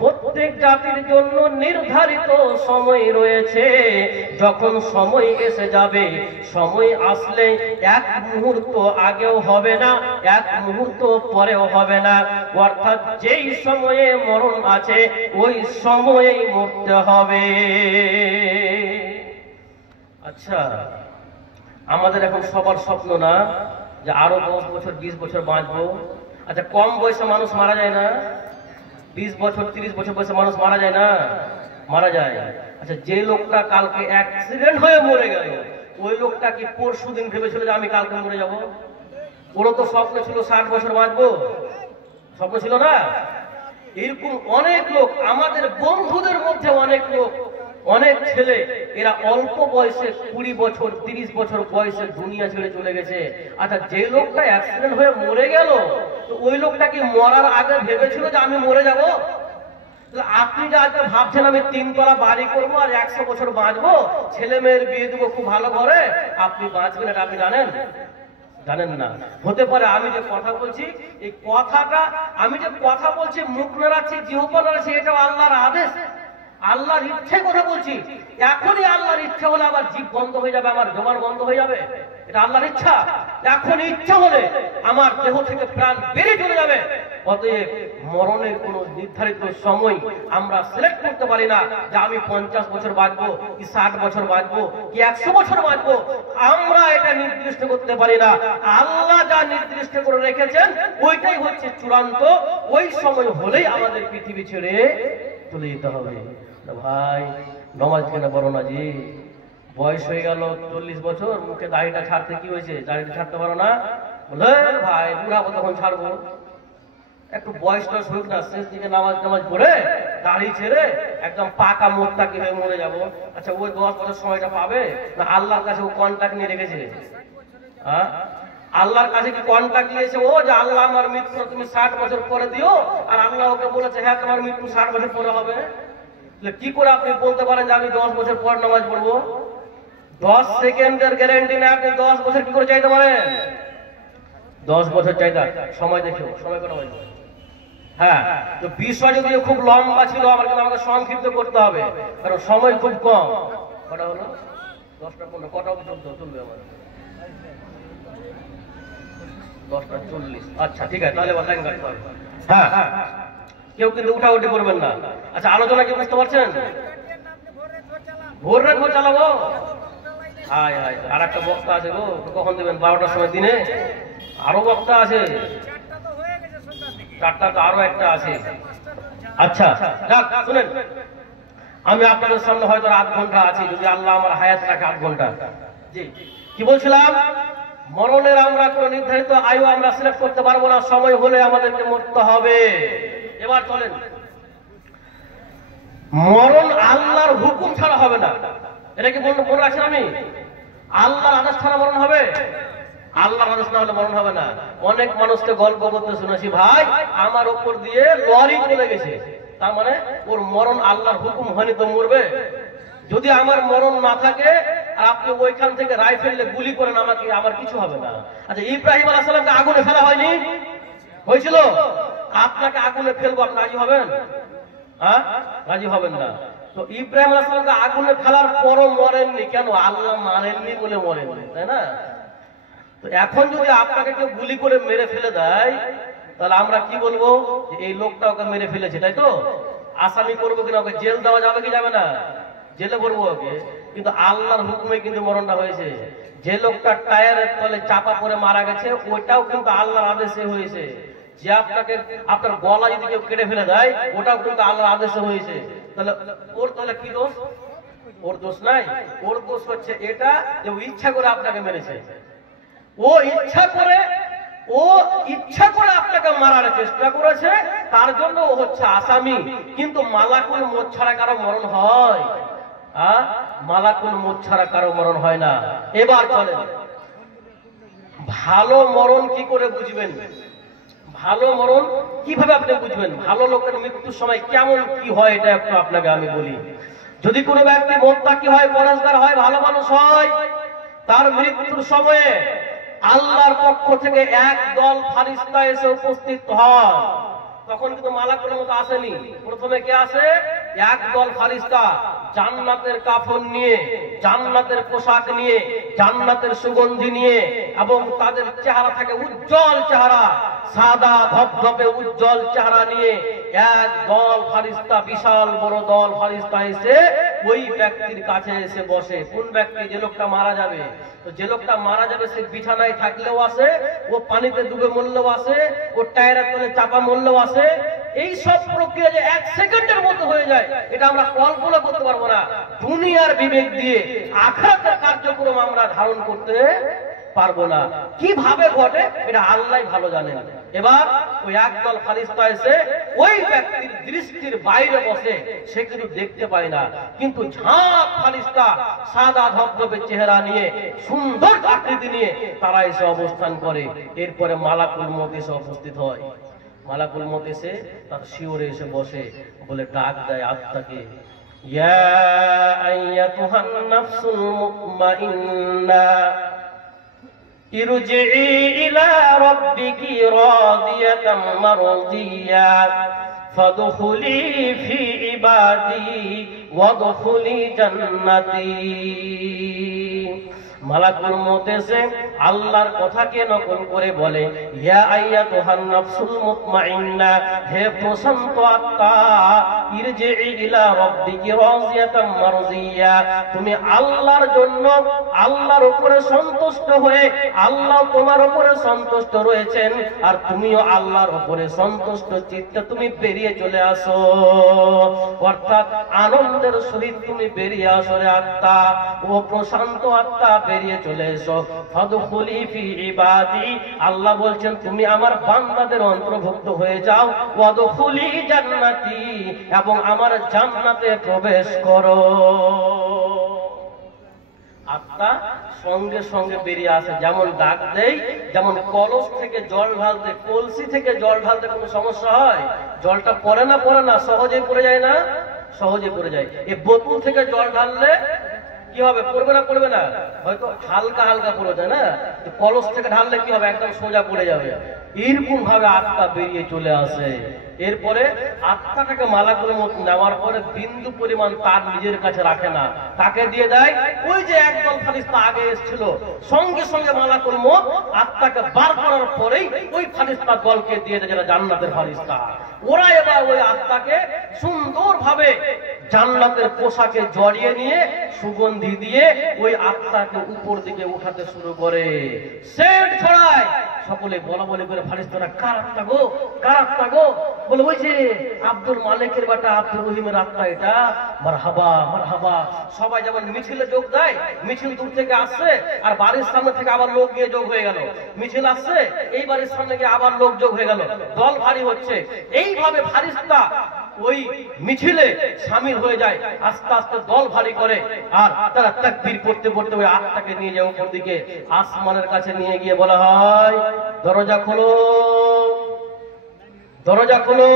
প্রত্যেক জাতির জন্য নির্ধারিত সময় রয়েছে। যখন সময় এসে যাবে, সময় আসলে এক মুহূর্ত আগেও হবে না, এক মুহূর্ত পরেও হবে না। অর্থাৎ যেই সময়ে মরণ আছে ওই সময়েই মরতে হবে। আচ্ছা, আমাদের এখন সবার স্বপ্ন না যে আরো 10 বছর 20 বছর বাঁচবো? আচ্ছা, কম বয়সে মানুষ মারা যায় না? 20 বছর 30 বছর বয়সে মানুষ মারা যায় না? মারা যায়। আচ্ছা, যে লোকটা কালকে অ্যাক্সিডেন্ট হয়ে মরে গেল, ওই লোকটা কি পরশু দিন ভেবেছিল যে আমি কালকে মরে যাব? ওরও তো স্বপ্ন ছিল 60 বছর বাঁচবো, স্বপ্ন ছিল না? এরকম অনেক লোক, আমাদের বন্ধুদের মধ্যে অনেক লোক, অনেক ছেলে, এরা অল্প বয়সে 20 বছর 30 বছর বয়সে দুনিয়া ছেড়ে চলে গেছে। আচ্ছা, যে লোকটা অ্যাক্সিডেন্ট হয়ে মরে গেল, তো ওই লোকটা কি মরার আগে ভেবেছিল যে আমি মরে যাব? আপনি যে আজকে ভাবছেন আমি 3 তলা বাড়ি করবো আর 100 বছর বাঁচবো, ছেলে মেয়ের বিয়ে দেবো খুব ভালো করে, আপনি বাঁচবেন এটা আপনি জানেন? জানেন না। হতে পারে আমি যে কথা বলছি, এই কথাটা আমি যে কথা বলছি, মুখ নাড়াচ্ছি, জিহ্বা নাড়াচ্ছি, এটাও আল্লাহর আদেশ। আল্লাহর ইচ্ছে কথা বলছি। এখনই আল্লাহর ইচ্ছা হলে আবার জীব বন্ধ হয়ে যাবে, আমার জবান বন্ধ হয়ে যাবে, এটা আল্লাহর ইচ্ছা। এখন ইচ্ছা হলে আমার দেহ থেকে প্রাণ বেরিয়ে চলে যাবে। অতএব মরণের কোন নির্ধারিত সময় আমরা সিলেক্ট করতে পারি না যে আমি 50 বছর বাঁচবো কি 60 বছর বাঁচবো কি 100 বছর বাঁচবো, আমরা এটা নির্দিষ্ট করতে পারি না। আল্লাহ যা নির্দিষ্ট করে রেখেছেন ওইটাই হচ্ছে চূড়ান্ত। ওই সময় হলেই আমাদের পৃথিবী ছেড়ে চলে যেতে হবে। ভাই নমাজ কেন পড়ো না জি? বয়স হয়ে গেল 40 বছর, মুখে দাড়িটা ছাড়তে কি হয়েছে? দাড়িটা ছাড়তে পারো না? বলে ভাই বুড়াবো তখন ছাড়বো। একটু বয়সটা শুরু না, শেষ দিকে নামাজ নামাজ পড়ে দাড়ি ছেড়ে একদম পাকা মোত্তাকি হয়ে মরে যাবো। আচ্ছা ওই 10 বছর সময়টা পাবে না? আল্লাহর কাছে ও কন্ট্যাক্ট নিয়ে রেখেছে। হ্যাঁ, আল্লাহর কাছে কি কন্ট্যাক্ট নিয়েছে ও যে আল্লাহ আমার মৃত্যু তুমি 60 বছর পরে দিও, আর আল্লাহ ওকে বলেছে হ্যাঁ তোমার মৃত্যু 60 বছর পরে হবে? কি করে আপনি বলতে পারেন যে আমি 10 বছর পর নামাজ পড়বো? 10 সেকেন্ডের গ্যারান্টি না, আপনি 10 বছর কি করে চাইতে পারেন? 10 বছর চাইতে সময় দেখো, সময় কটা হয়েছে? হ্যাঁ, তো বিষয় যদি খুব লম্বা ছিল আবার কিন্তু আমাকে সংক্ষিপ্ত করতে হবে, কারণ সময় খুব কম। কটা হলো? 10টা 15। কটা চলবে আমার? 10টা 40। আচ্ছা ঠিক আছে, তাহলে লাইন কাটতে হবে। হ্যাঁ, কেউ কিন্তু উঠাউঠি করবেন না। আচ্ছা আলোচনা কি বুঝতে পারছেন? ভোর রাত ভোর চালাবো? হায় হায়, আর একটা বক্তা আছে গো, কখন দেবেন? 12টার সময় দিনে আরো বক্তা আছে, 4টা তো আরো একটা আছে। আচ্ছা শুনেন, আমি আপনাদের সামনে হয়তো 8 ঘন্টা আছি, যদি আল্লাহ আমার হায়াত রাখে 8 ঘন্টা। জি কি বলছিলাম? মরণের আমরা কোন নির্ধারিত আয়ু আমরা সিলেক্ট করতে পারবো না, সময় হলে আমাদেরকে মরতে হবে। এবার চলেন, মরণ আল্লাহর হুকুম ছাড়া হবে না, এটা কি মনে রাখছেন? আমি আল্লাহর আদেশ ছাড়া মরণ হবে? আল্লাহর আদেশ না হলে মরণ হবে না। অনেক মানুষকে গল্প করতে শুনেছি, ভাই আমার উপর দিয়ে লরি চলে গেছে, তার মানে ওর মরণ আল্লাহর হুকুম হয়নি তো মরবে। যদি আমার মরণ না থাকে আর আপনি ওইখান থেকে রাইফেলে গুলি করেন আমাকে, আমার কিছু হবে না। আচ্ছা ইব্রাহিম আলাইহিস সালামকে আগুনে ফেলা হয়নি? হয়েছিল? আপনাকে আগুনে ফেলবো, আপনি রাজি হবেন? হ্যাঁ, রাজি হবেন না। তো ইব্রাহিম আলাইহিস সালামকে আগুনে ফেলার পরও মরেননি কেন? আল্লাহ মারেননি বলে মরেননি, তাই না? তো এখন যদি আপনাকে কেউ গুলি করে মেরে ফেলে দেয়, তাহলে আমরা কি বলবো? যে এই লোকটা ওকে মেরে ফেলেছে, তাই তো? আসামি করবো কিনা? ওকে জেল দেওয়া যাবে কি যাবে না? জেলে পড়বো ওকে। কিন্তু আল্লাহর হুকুমে কিন্তু মরণটা হয়েছে। যে লোকটা টায়ারের তলে চাপা পড়ে মারা গেছে ওইটাও কিন্তু আল্লাহর আদেশে হয়েছে। যে আপনাকে আপনার গলা যদি কেউ কেটে ফেলে দেয় ওটাও কিন্তু আল্লাহর আদেশে হয়েছে। তাহলে ওর তাহলে কি দোষ? ওর দোষ নাই। ওর দোষ হচ্ছে এটা যে ও ইচ্ছা করে আপনাকে মেরেছে। ও ইচ্ছা করে আপনাকে মারার চেষ্টা করেছে, তার জন্য ও হচ্ছে আসামি। কিন্তু মালাকুল মউত ছাড়া কারো মরণ হয়? মালাকুল মউত ছাড়া কারো মরণ হয় না। এবার চলেন, ভালো মরণ কি করে বুঝবেন? ভালো মরণ কিভাবে আপনি বুঝবেন? ভালো লোকের মৃত্যুর সময় কেমন কি হয় এটা একটু আপনাকে আমি বলি। যদি কোনো ব্যক্তি মুত্তাকি হয়, পরহেজগার হয়, ভালো মানুষ হয়, তার মৃত্যুর সময়ে আল্লাহর পক্ষ থেকে একদল ফারিস্তা এসে উপস্থিত হয়। তখন কিন্তু মালাকুলের মতো আসেনি। প্রথমে কে আসে? একদল ফারিস্তা জান্নাতের কাফন নিয়ে, জান্নাতের পোশাক নিয়ে, জান্নাতের সুগন্ধি নিয়ে, এবং তাদের চেহারা থাকে উজ্জ্বল চেহারা, সাদা ধবধবে উজ্জ্বল চেহারা নিয়ে এক দল ফারিস্তা, বিশাল বড় দল ফারিস্তা এসে ওই ব্যক্তির কাছে এসে বসে। কোন ব্যক্তি? যে লোকটা মারা যাবে। তো যে লোকটা মারা যাবে সে বিছানায় থাকলেও আসে, ও পানিতে ডুবে মরলেও আসে, ও টায়ারের তলে চাপা মরলেও আসে। এই সব প্রক্রিয়া যে 1 সেকেন্ডের মধ্যে হয়ে যায় এটা আমরা কল্পনা করতে পারবো না। দুনিয়ার বিবেক দিয়ে আখিরাতের কার্যক্রম আমরা ধারণ করতে পারবো না। কিভাবে ঘটে এটা আল্লাহই ভালো জানেন। এবার ওই একদল ফারিস্তা এসে ওই ব্যক্তির দৃষ্টির বাইরে বসে, সে কিন্তু দেখতে পায় না, কিন্তু ঝাঁক ফারিস্তা সাদা ধবধবে চেহারা নিয়ে, সুন্দর আকৃতি নিয়ে তারা এসে অবস্থান করে। এরপরে মালাকুল মউত এসে উপস্থিত হয়। মালাকুল মউত এসে তার শিওরে এসে বসে, বলে ডাক দেয় আত্মাকে, ইয়া আইয়াতুহান নাফসুল মুতমাইন্না ইরজিই ইলা রাব্বিকি রাদিয়াতাম মারদিয়া ফাদখুলি ফি ইবাদি ওয়াদখুলি জান্নাতি। মালাকুল মউত এসে আল্লাহর কথাকে নকল করে বলে, ইয়া আইয়াতুহান নাফসুল মুতমাইন্না, হে প্রশান্ত আত্মা, ইরজিই ইলা রাব্বিকি রাযিয়াতাম মারজিয়া, তুমি আল্লাহর জন্য আল্লাহর উপরে সন্তুষ্ট হয়ে, আল্লাহ তোমার উপরে সন্তুষ্ট রয়েছেন আর তুমিও আল্লাহর উপরে সন্তুষ্ট চিত্তে তুমি বেরিয়ে চলে আসো। অর্থাৎ আনন্দের সহিত তুমি বেরিয়ে আসো রে আত্মা, ও প্রশান্ত আত্মা, বেরিয়ে চলে এসো। ফাদখুলি ফি ইবাদি, আল্লাহ বলছেন তুমি আমার বান্দাদের অন্তর্ভুক্ত হয়ে যাও। ওয়াদখুলি জান্নাতি, এবং আমার জান্নাতে প্রবেশ করো। আত্মা সঙ্গে সঙ্গে বেরিয়ে আসে। যেমন ডাক দেই, যেমন কলস থেকে জল ঢালতে, কলসি থেকে জল ঢালতে কোনো সমস্যা হয়? জলটা পড়ে না, পড়ে না, সহজেই পড়ে যায় না, সহজে পড়ে যায়। এই বোতল থেকে জল ঢাললে কি হবে? পড়বে না, পড়বে না, হয়তো হালকা হালকা পড়ে যায় না। কলস থেকে ঢাললে কি হবে? একদম সোজা পড়ে যাবে। এরকম ভাবে আত্মা বেরিয়ে চলে আসে। এরপরে আত্মাটাকে মালাকুল মউত নেওয়ার পরে বিন্দু পরিমাণ তার নিজের কাছে রাখে না, তাকে দিয়ে দেয় ওই যে একদল ফারিস্তা আগে এসেছিল। সঙ্গে সঙ্গে মালাকুল মউত আত্মাকে বার করার পরেই ওই ফারিস্তা দলকে দিয়ে দেয়, যারা জান্নাতের ফারিস্তা। ওরা এবার ওই আত্মাকে সুন্দরভাবে জান্নাতের পোশাকে জড়িয়ে নিয়ে সুগন্ধি দিয়ে ওই আত্মাকে উপর দিকে উঠাতে শুরু করে, সেন্ট ছড়ায়। সকলে বলা বলি করে ফারিস্তারা, কার আত্মা গো, কার আত্মা গো? বলে ওই যে আব্দুল মালিকের বেটা আব্দুল রহিমের আত্মা এটা। মারহাবা মারহাবা। সবাই যেমন মিছিলে যোগ দেয়, মিছিল দূর থেকে আসছে আর বাড়ির সামনে থেকে আবার লোক গিয়ে যোগ হয়ে গেল। মিছিল আসছে, এই বাড়ির সামনে গিয়ে আবার লোক যোগ হয়ে গেল, দল ভারী হচ্ছে। এইভাবে ফারিস্তা ওই মিছিলে শামিল হয়ে যায়, আস্তে আস্তে দল ভারী করে। আর তারা তাকবীর পড়তে পড়তে ওই আত্মাকে নিয়ে যায় উপর দিকে, আসমানের কাছে নিয়ে গিয়ে বলা হয়, দরজা খোলো, দরজা খোলো।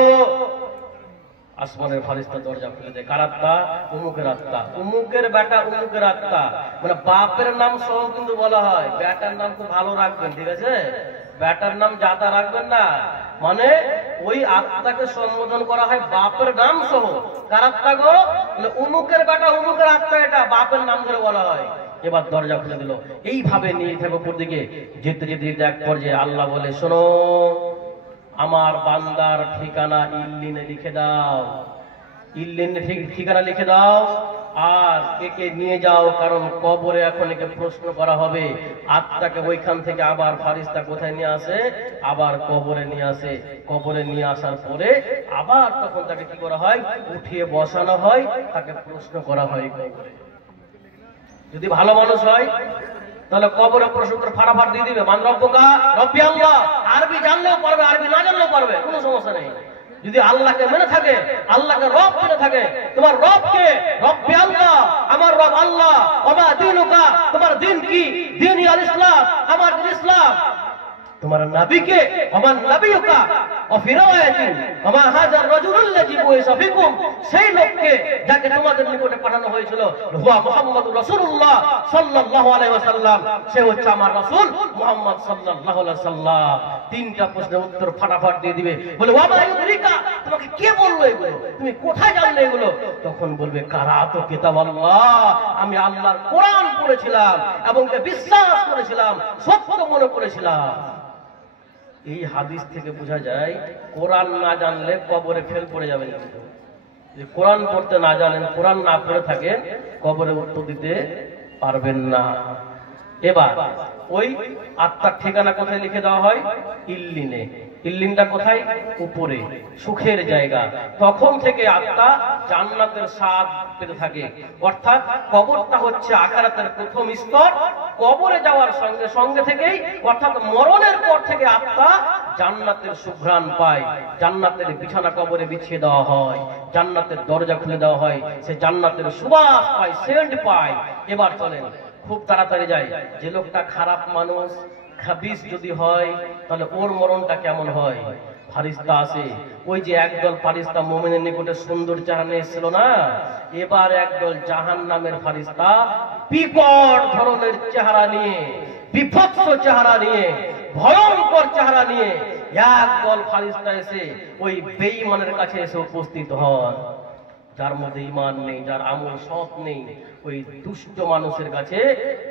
আসমানের ফারিস্তা দরজা খুলে দেয়। কার আত্মা? উমুকের আত্মা, উমুকের বেটা, উমুকের আত্মা। মানে বাপের নাম সহ কিন্তু বলা হয়। বেটার নাম খুব ভালো রাখবেন, ঠিক আছে? বেটার নাম যাতা রাখবেন না। মানে ওই আত্মাকে সম্বোধন করা হয় বাপের নাম সহ। কার আত্মা গো? উমুকের বেটা, উমুকের আত্মা, এটা বাপের নাম ধরে বলা হয়। এবার দরজা খুলে দিল। এইভাবে নিয়ে থাকে উপর দিকে। যেতে যেতে যেতে এক পর্যায়ে আল্লাহ বলে, শোনো, আমার বান্দার ঠিকানা ইল্লিনে লিখে দাও, ইল্লিনে ঠিকানা লিখে দাও, আর একে নিয়ে যাও, কারণ কবরে এখন একে প্রশ্ন করা হবে। আত্মাকে ওইখান থেকে আবার ফারিস্তা কোথায় নিয়ে আসে? আবার কবরে নিয়ে আসে। কবরে নিয়ে আসার পরে আবার তখন তাকে কি করা হয়? উঠিয়ে বসানো হয়, তাকে প্রশ্ন করা হয় কবরে। যদি ভালো মানুষ হয় তাহলে কবরে প্রশ্ন করে ফাটাফাট দিয়ে দিবে, মান রব্বুকা, রব্বি আল্লাহ। আরবি জানলেও পারবে, আরবি না জানলেও পারবে, কোনো সমস্যা নেই। যদি আল্লাহকে মেনে থাকে, আল্লাহকে রব মেনে থাকে, তোমার রবকে, রব্বি আল্লাহ, আমার রব আল্লাহ, ওমা দীনুকা, তোমার দিন কি? দীনি আল ইসলাম, আমার দিন ইসলাম। তোমার নবীকে, আমার নবীকা, ও ফিরায়াতিন ওমা হাযার রাজুলুল্লাযী বুইসা ফিকুম, সেই লোককে যাকে তোমাদের নিকটে পাঠানো হয়েছিল, হুয়া মুহাম্মাদুর রাসূলুল্লাহ সাল্লাল্লাহু আলাইহি ওয়াসাল্লাম, সে হচ্ছে আমার রাসূল মুহাম্মদ সাল্লাল্লাহু আলাইহি ওয়াসাল্লাম। তিনটা প্রশ্নের উত্তর ফাটাফাট দিয়ে দিবে। বলে, ওয়া মা ইউদরিকা, তোমাকে কে বললো এগুলো? তুমি কোথায় জানলে এগুলো? তখন বলবে, কারাতু কিতাবাল্লাহ, আমি আল্লাহর কোরআন পড়েছিলাম এবং বিশ্বাস করেছিলাম, সত্য মনে করেছিলাম। এই হাদিস থেকে বোঝা যায় কোরআন না জানলে কবরে ফেল পড়ে যাবেন। যে কোরআন পড়তে না জানেন, কোরআন না পড়ে থাকেন, কবরে উত্তর দিতে পারবেন না। এবার ওই আত্মার ঠিকানা কোথায় লিখে দেওয়া হয়? ইল্লিনে। ইল্লিনটা কোথায়? উপরে, সুখের জায়গা। তখন থেকে আত্মা জান্নাতের স্বাদ পেতে থাকে। অর্থাৎ কবরটা হচ্ছে আখিরাতের প্রথম স্তর। কবরে যাওয়ার সঙ্গে সঙ্গে থেকেই, অর্থাৎ মরণের পর থেকে আত্মা জান্নাতের সুঘ্রাণ পায়। জান্নাতের বিছানা কবরে বিছিয়ে দেওয়া হয়, জান্নাতের দরজা খুলে দেওয়া হয়, সে জান্নাতের সুবাস পায়, সেন্ট পায়। এবার চলেন, খুব তাড়াতাড়ি যায়। যে লোকটা খারাপ মানুষ, খাবিস যদি হয়, তাহলে ওর মরণটা কেমন হয়? ফারিস্তা আসে। ওই যে একদল ফারিস্তা মুমিনের নিকটে সুন্দর চেহারা নিয়ে এসেছিল না, এবার একদল জাহান্নামের ফারিস্তা বিকট ধরনের চেহারা নিয়ে, বিভৎস চেহারা নিয়ে, ভয়ঙ্কর চেহারা নিয়ে একদল ফারিস্তা এসে ওই বেঈমানের কাছে এসে উপস্থিত হন, যার মধ্যে ঈমান নেই, যার আমল সৎ নেই, ওই দুষ্ট মানুষের কাছে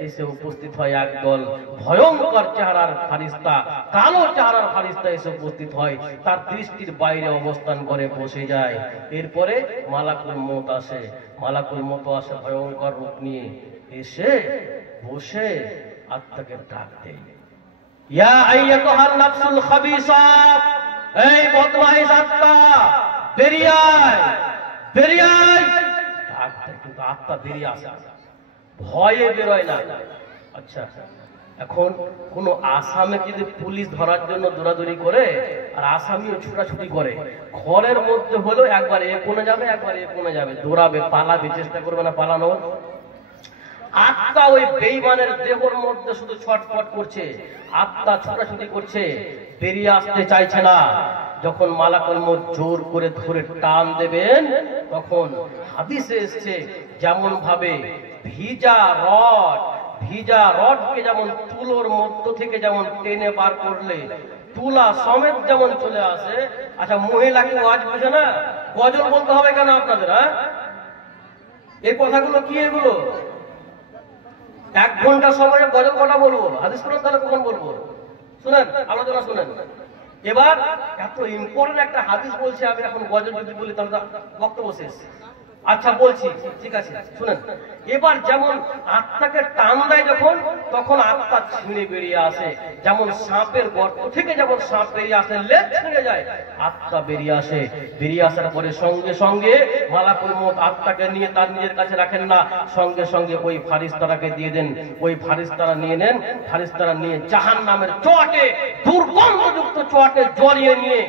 এসে উপস্থিত হয় একদল ভয়ঙ্কর চেহারার ফারিস্তা, কালো চেহারার ফারিস্তা এসে উপস্থিত হয়, তার দৃষ্টির বাইরে অবস্থান করে বসে যায়। এরপরে মালাকুল মউত আসে, মালাকুল মউত আসে ভয়ঙ্কর রূপ নিয়ে, এসে বসে আত্মাকে ডাক দেয়, ইয়া আইয়াতুহান নাফসুল খাবিসা, এই বদমাইশ আত্মা বেরিয়ে আয়, বেরিয়ে আয়। ডাক দেয় কিন্তু আত্মা বেরিয়ে আসে, ভয়ে বেরোয় না। আচ্ছা, এখন কোন আসামে যদি পুলিশ ধরার জন্য দৌড়াদৌড়ি করে আর আসামিও ছুটাছুটি করে, ঘরের মধ্যে হলেও একবার এ কোণে যাবে, একবার এ কোণে যাবে, দৌড়াবে, পালাবে, চেষ্টা করবে না পালানোর। আত্মা ওই বেঈমানের দেহর মধ্যে শুধু ছটফট করছে, আত্মা ছুটাছুটি করছে, বেরিয়ে আসতে চাইছে না। যখন মালাকুল মউত জোর করে ধরে টান দেবেন, তখন হাদিসে এসেছে যেমন ভাবে ভিজা রডকে যেমন তুলোর মধ্য থেকে যেমন টেনে বার করলে তুলা সমেত যেমন চলে আসে। আচ্ছা, মহিলাকে ওয়াজ বুঝে না, গজল বলতে হবে কেন আপনাদের? এই কথাগুলো কি? এগুলো 1 ঘন্টা সময় গজল কটা বলবো, হাদিস কোরআন তাহলে কখন বলবো? শুনেন, আলোচনা শুনেন। এবার এত ইম্পর্টেন্ট একটা হাদিস বলছে, আমি এখন গজল যদি বলি তাহলে বক্তব্য শেষ। আচ্ছা বলছি, ঠিক আছে শুনেন। এবার যেমন আত্মাকে টান দেয় যখন, তখন আত্মা ছিঁড়ে বেরিয়ে আসে, যেমন সাপের গর্ত থেকে যেমন সাপ বেরিয়ে আসে, লেজ ছিঁড়ে যায়, আত্মা বেরিয়ে আসে। বেরিয়ে আসার পরে সঙ্গে সঙ্গে মালাকুল মউত আত্মাকে নিয়ে তার নিজের কাছে রাখেন না, সঙ্গে সঙ্গে ওই ফারিস্তারাকে দিয়ে দেন। ওই ফারিস্তারা নিয়ে নেন, ফারিস্তারা নিয়ে জাহান্নামের চোয়াটে, দুর্গন্ধযুক্ত চোয়াটে জড়িয়ে নিয়ে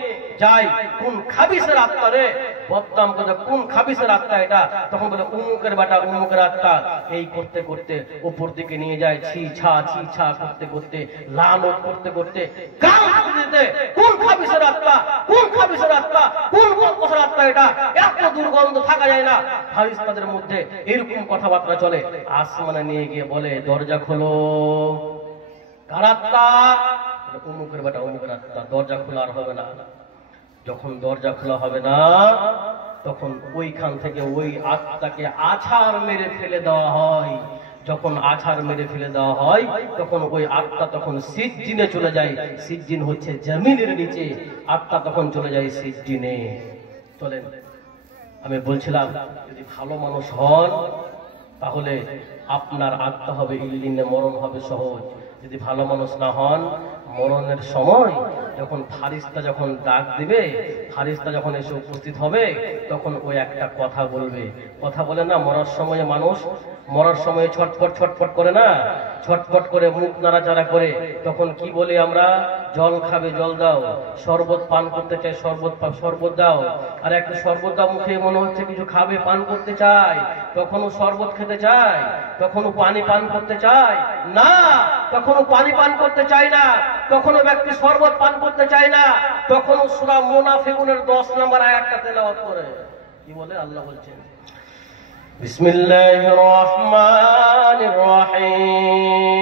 যাই। কোন খাবিসের আত্মা রে? বদনাম করে, কোন খাবিসের আত্মা এটা? তখন বলে উমুকের বেটা, উমুকের আত্মা। এই করতে করতে উপর দিকে নিয়ে যায়, ছি ছা করতে করতে, লানত করতে করতে, গাল দিতে, কোন খাবিসের আত্মা, কোন খাবিসের আত্মা, কোন বদমাশের আত্মা এটা? এত দুর্গন্ধ থাকা যায় না। ফারিস্তাদের মধ্যে এরকম কথাবার্তা চলে। আসমানে নিয়ে গিয়ে বলে, দরজা খোলো। কার আত্মা? উমুকের বেটা, উমুকের আত্মা। দরজা খোলা আর হবে না। যখন দরজা খোলা হবে না, তখন ওইখান থেকে ওই আত্মাকে আছাড় মেরে ফেলে দেওয়া হয়। যখন আছাড় মেরে ফেলে দেওয়া হয়, তখন ওই আত্মা তখন সিজ্জিনে চলে যায়। সিজ্জিন হচ্ছে জমিনের নিচে, আত্মা তখন চলে যায় সিজ্জিনে। চলেন, আমি বলছিলাম যদি ভালো মানুষ হন তাহলে আপনার আত্মা হবে ইল্লিনে, মরণ হবে সহজ। যদি ভালো মানুষ না হন, মরণের সময় যখন ফারিস্তা যখন ডাক দিবে, ফারিস্তা যখন এসে উপস্থিত হবে, তখন ওই একটা কথা বলবে। কথা বলে না, মরার সময় মানুষ মরার সময় ছটফট করে না, ছটফট করে মুখ নাড়াচাড়া করে, তখন কি বলি আমরা? জল খাবে, জল দাও। শরবত পান করতে চাই, শরবত দাও। আর একটু শরবত দাও, মুখে মনে হচ্ছে কিছু খাবে, পান করতে চাই, তখনও শরবত খেতে চাই, তখনও পানি পান করতে চাই না, তখনও পানি পান করতে চাই না, তখনও ব্যক্তি শরবত পান করতে চায় না, তখনও সূরা মুনাফিকুনের 10 নম্বর আয়াতটা তেলাওয়াত করে। কি বলে? আল্লাহ বলছেন, বিসমিল্লাহির রহমানির রহিম,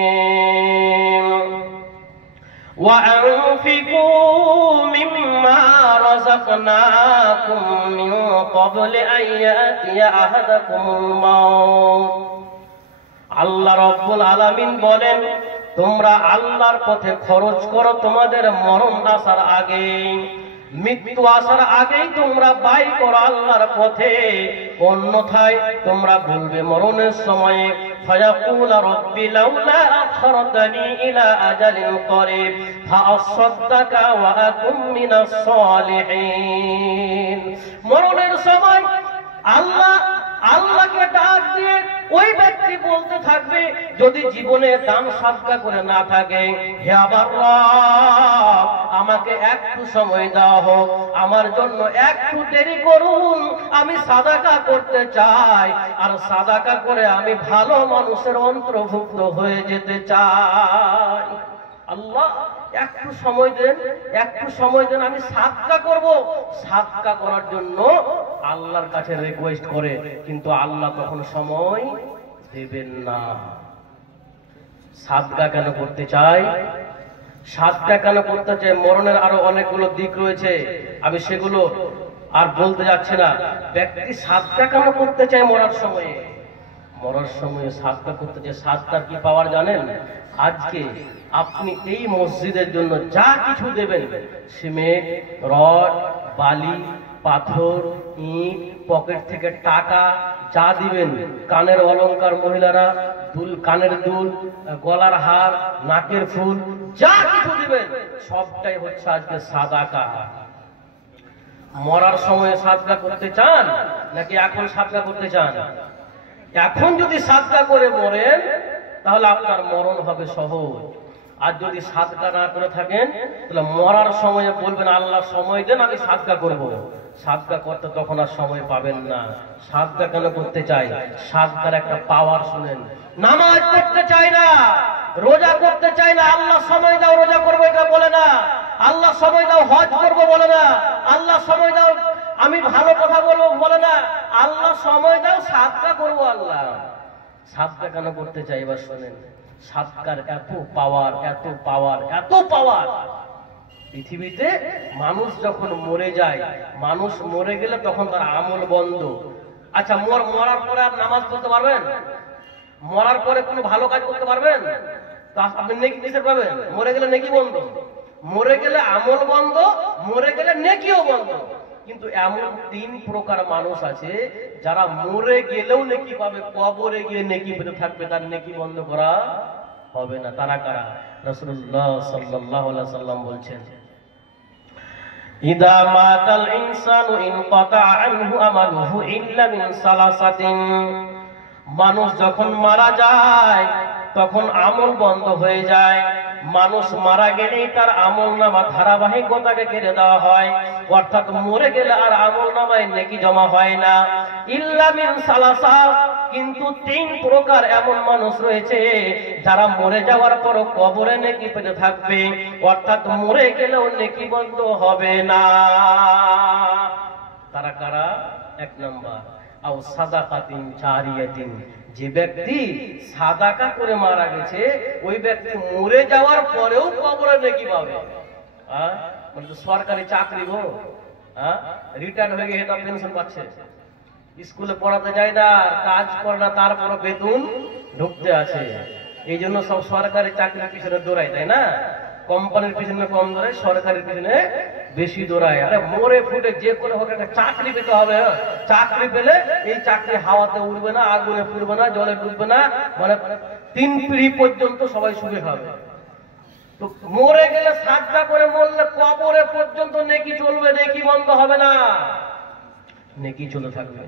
ওয়া আনফিকু মিম্মা রাযাকনাকুম মিন ক্বাবলি আন ইয়াতিয়া আহাদাকুমুল মাউত। আল্লাহ রাব্বুল আলামিন বলেন, তোমরা আল্লাহর পথে খরচ করো তোমাদের মরণ আসার আগে, মৃত্যু আসার আগেই তোমরা ব্যয় করো আল্লাহর পথে। অন্যথায় তোমরা বলবে মরণের সময়ে, ফায়াকুল রাব্বি লাউলা আখরতনি ইলা আজালিন করিব ফাআসাদদাকা ওয়া আকুম মিনাস সালিহিন। মরণের সময় আল্লাহকে ডাক দিয়ে ওই ব্যক্তি বলতে থাকবে, যদি জীবনে দান সাদকা করে না থাকে, হে আমার রব, আমাকে একটু সময় দেওয়া হোক, আমার জন্য একটু দেরি করুন, আমি সাদাকা করতে চাই, আর সাদাকা করে আমি ভালো মানুষের অন্তর্ভুক্ত হয়ে যেতে চাই। আল্লাহ একটু সময় দেন, একটু সময় দেন, আমি সাদকা করব। সাদকা করার জন্য আল্লাহর কাছে রিকোয়েস্ট করে, কিন্তু আল্লাহ তখন সময় দেবেন না। সাদকা কেন করতে চাই? সাদকা কেন করতে চাই, মরণের আরো অনেকগুলো দিক রয়েছে, আমি সেগুলো আর বলতে যাচ্ছি না। ব্যক্তি সাদকা কেন করতে চায় মরার সময়ে? মরার সময়ে সাদকা করতে চায়। সাদকার কি পাওয়ার জানেন? আজকে আপনি এই মসজিদের জন্য যা কিছু দেবেন, সিমেন্ট, রড, বালি, পাথর, ইট, পকেট থেকে টাকা যা দিবেন, কানের অলংকার, মহিলারা দুল, কানের দুল, গলার হার, নাকের ফুল, যা কিছু দিবেন সবটাই হচ্ছে আজকে সাদাকা। মরার সময় সাদকা করতে চান নাকি এখন সাদকা করতে চান? এখন যদি সাদকা করে মরেন তাহলে আপনার মরণ হবে সহজ। আর যদি সাদকা না করে থাকেন তাহলে মরার সময়ে বলবেন আল্লাহ সময় দেন, আমি সাদকা করব। সাদকা করতে তখন আর সময় পাবেন না। সাদকা কেন করতে চাই? সাদকার একটা পাওয়ার শুনেন। নামাজ পড়তে চাই না, রোজা করতে চাই না, আল্লাহ সময় দাও রোজা করবো এটা বলে না। আল্লাহ সময় দাও হজ করবো বলে না। আল্লাহ সময় দাও আমি ভালো কথা বলবো বলে না। আল্লাহ সময় দাও সাদকা করবো। আল্লাহ সাদকা কেন করতে চাই এবার শোনেন। সাদকার এত পাওয়ার, এত পাওয়ার, এত পাওয়ার। পৃথিবীতে মানুষ যখন মরে যায়, মানুষ মরে গেলে তখন তার আমল বন্ধ। আচ্ছা, মরার পরে আর নামাজ পড়তে পারবেন? মরার পরে কোনো ভালো কাজ করতে পারবেন? তা আপনি নেকি কিসের পাবেন? মরে গেলে নেকি বন্ধ, মরে গেলে আমল বন্ধ, মরে গেলে নেকিও বন্ধ। কিন্তু এমন 3 প্রকার মানুষ আছে যারা মরে গেলেও নেকি পাবে, কবরে গিয়ে নেকি পেতে থাকবে, তার নেকি বন্ধ করা হবে না। তারা কারা? রাসূলুল্লাহ সাল্লাল্লাহু আলাইহি ওয়াসাল্লাম বলছেন, ইদা মাতাল ইনসানু ইনকাতা আনহু আমালুহু ইল্লা মিন সালাসাতিন। মানুষ যখন মারা যায় তখন আমল বন্ধ হয়ে যায়। মানুষ মারা গেলেই তার আমল নামা ধারাবাহিকতাকে কেড়ে দেওয়া হয়, অর্থাৎ মরে গেলে আর আমল নামায় নেকি জমা হয় না। ইল্লা মিন সালাসা, কিন্তু 3 প্রকার এমন মানুষ রয়েছে যারা মরে যাওয়ার পর কবরে নেকি পেতে থাকবে, অর্থাৎ মরে গেলেও নেকি বন্ধ হবে না। তারা কারা? 1 নম্বর, আও সাদাকাতিন জারিয়াতিন। যে ব্যক্তি সাদাকা করে মারা গেছে ওই ব্যক্তি মরে যাওয়ার পরেও কবরে নেকি পাবে। মানে সরকারি চাকরি গো, রিটায়ার হয়ে গিয়ে পেনশন পাচ্ছে, স্কুলে পড়াতে যায় না, কাজ করে না, তারপর বেতন ঢুকতে আছে। এই জন্য সব সরকারি চাকরির পিছনে দৌড়ায়, তাই না? কোম্পানির পিছনে কম দৌড়ায়, সরকারের পিছনে বেশি দৌড়ায়। আরে মরে ফুটে যে করে হোক একটা চাকরি পেতে হবে। চাকরি পেলে এই চাকরি হাওয়াতে উড়বে না, আগুনে পুড়বে না, জলে ডুববে না, মানে 3 পিঢ়ি পর্যন্ত সবাই সুখে খাবে। তো মরে গেলে সাদকা করে মরলে কবরে পর্যন্ত নেকি চলবে, নেকি বন্ধ হবে না, নেকি চলে থাকবে।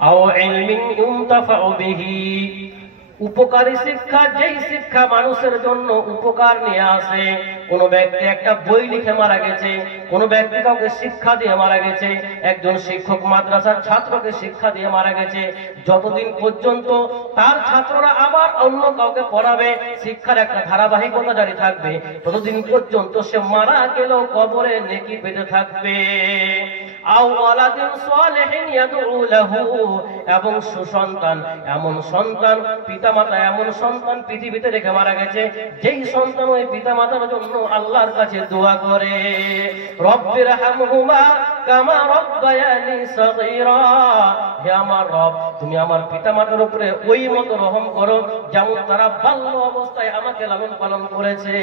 আও ইলমিন ইউনতাফাউ বিহি, উপকারী শিক্ষা, যেই শিক্ষা মানুষের জন্য উপকার নিয়ে আসে। কোন ব্যক্তি একটা বই লিখে মারা গেছে, কোন ব্যক্তি কাউকে শিক্ষা দিয়ে মারা গেছে, একজন শিক্ষক মাদ্রাসার ছাত্রকে শিক্ষা দিয়ে মারা গেছে, যতদিন পর্যন্ত তার ছাত্ররা আবার অন্য কাউকে পড়াবে, শিক্ষার একটা ধারাবাহিকতা জারি থাকবে, ততদিন পর্যন্ত সে মারা গেলেও কবরে নেকি পেতে থাকবে। আও ওয়ালাদিন সালিহিন ইয়াদউ লাহু, এবং সুসন্তান, এমন সন্তান, পিতামাতা এমন সন্তান পৃথিবীতে রেখে মারা গেছে যেই সন্তান ওই পিতামাতার জন্য আল্লাহর কাছে দোয়া করে, রব্বির হামহুমা কামা রাব্বায়ানি সাগীরা। হে আমার রব, তুমি আমার পিতামাতার উপরে ওই মতো রহম করো যেমন তারা বাল্য অবস্থায় আমাকে লালন পালন করেছে।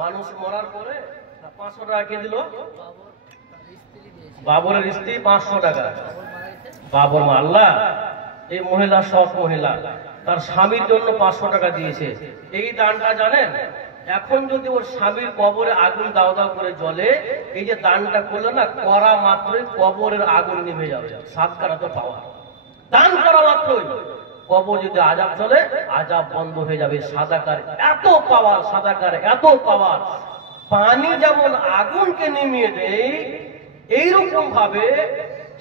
মানুষ মরার পরে 500 টাকা কে দিল? বাবরের স্ত্রী 500 টাকা। বাবর মা, আল্লাহ, এই মহিলা সৎ মহিলা, তার স্বামীর জন্য 500 টাকা দিয়েছে। এই দানটা জানেন, এখন যদি ওর স্বামীর কবরে আগুন দাও দাও করে জ্বলে, এই যে দানটা করলে না, করা মাত্রই কবরের আগুন নিভে যাবে। সাদকাটা তো পাওয়া, দান করা মাত্রই কবর যদি আযাব চলে, আযাব বন্ধ হয়ে যাবে। সাদাকার এত পাওয়ার, সাদাকার এত পাওয়ার। পানি যেমন আগুনকে নিভিয়ে দেয়, এইরকম ভাবে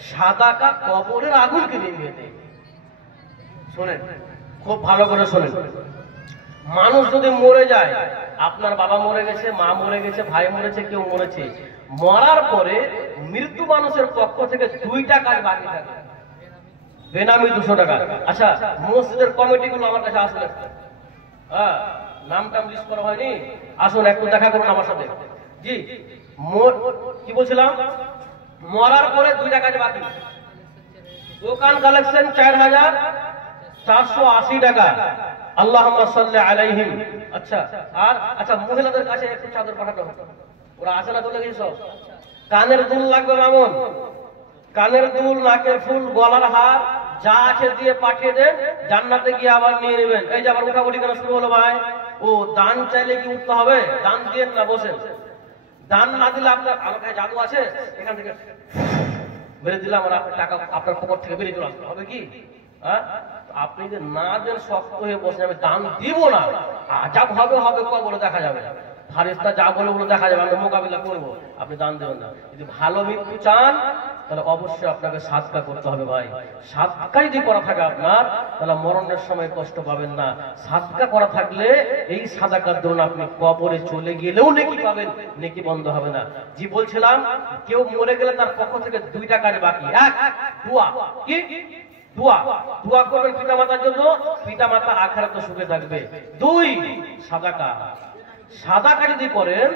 সাদাকা কবরের আগুনকে নিভিয়ে দেয়। শোনেন, খুব ভালো করে শোনেন। মানুষ যদি মরে যায়, আপনার বাবা মরে গেছে, মা মরে গেছে, ভাই মরেছে, কেউ মরেছে, মরার পরে মৃত্যু মানুষের পক্ষ থেকে 2টা কাজ বাকি থাকে। বেনামি 200 টাকা। আচ্ছা, মসজিদের কমিটিগুলো আমার কাছে আসলে, নাম টাম লিস্ট করা হয়নি, আসুন একটু দেখা করুন আমার সাথে। জি, কি বলছিলাম, মরার পরে 2টা কাজ বাকি। দোকান কালেকশন 4,480 টাকা, আল্লাহুম্মা সাল্লি আলাইহিম। আচ্ছা, আর আচ্ছা মহিলাদের কাছে একটু চাদর পাঠাতে হবে, ওরা আছে না চলে গেছে সব। কানের দুল লাগবে মামুন, কানের দুল, নাকের ফুল, গলার হার যা আছে দিয়ে পাঠিয়ে দেন, জান্নাতে গিয়ে আবার নিয়ে নেবেন। এই যে আবার উঠাবুটি কেন শুরু হলো ভাই? ও দান চাইলে কি উঠতে হবে? দান দিয়ে না, বসেন। দান না দিলে আপনার কাছে জাদু আছে, এখান থেকে বেরিয়ে দিলাম আর আপনার টাকা আপনার পকেট থেকে বেরিয়ে চলে আসতে হবে কি? আপনি যে না দেন শক্ত হয়ে বসে, আমি দান দিব না, আজাব হবে হবে বলে দেখা যাবে, ফারিস্তা যা বলে বলে দেখা যাবে, আমরা মোকাবিলা করবো, আপনি দান দেবেন না। যদি ভালো মৃত্যু চান তাহলে অবশ্যই আপনাকে সাদকা করতে হবে ভাই। সাদকা যদি করা থাকে আপনার, তাহলে মরণের সময় কষ্ট পাবেন না। সাদকা করা থাকলে এই সাদাকার দরুন আপনি কবরে চলে গেলেও নেকি পাবেন, নেকি বন্ধ হবে না। জি বলছিলাম, কেউ মরে গেলে তার পক্ষ থেকে 2টা কাজ বাকি। এক, দোয়া। কি দোয়া? দোয়া করবেন পিতা মাতার জন্য, পিতা মাতা আখিরাতে সুখে থাকবে। 2, সাদাকা। সাদাকা যদি করেন,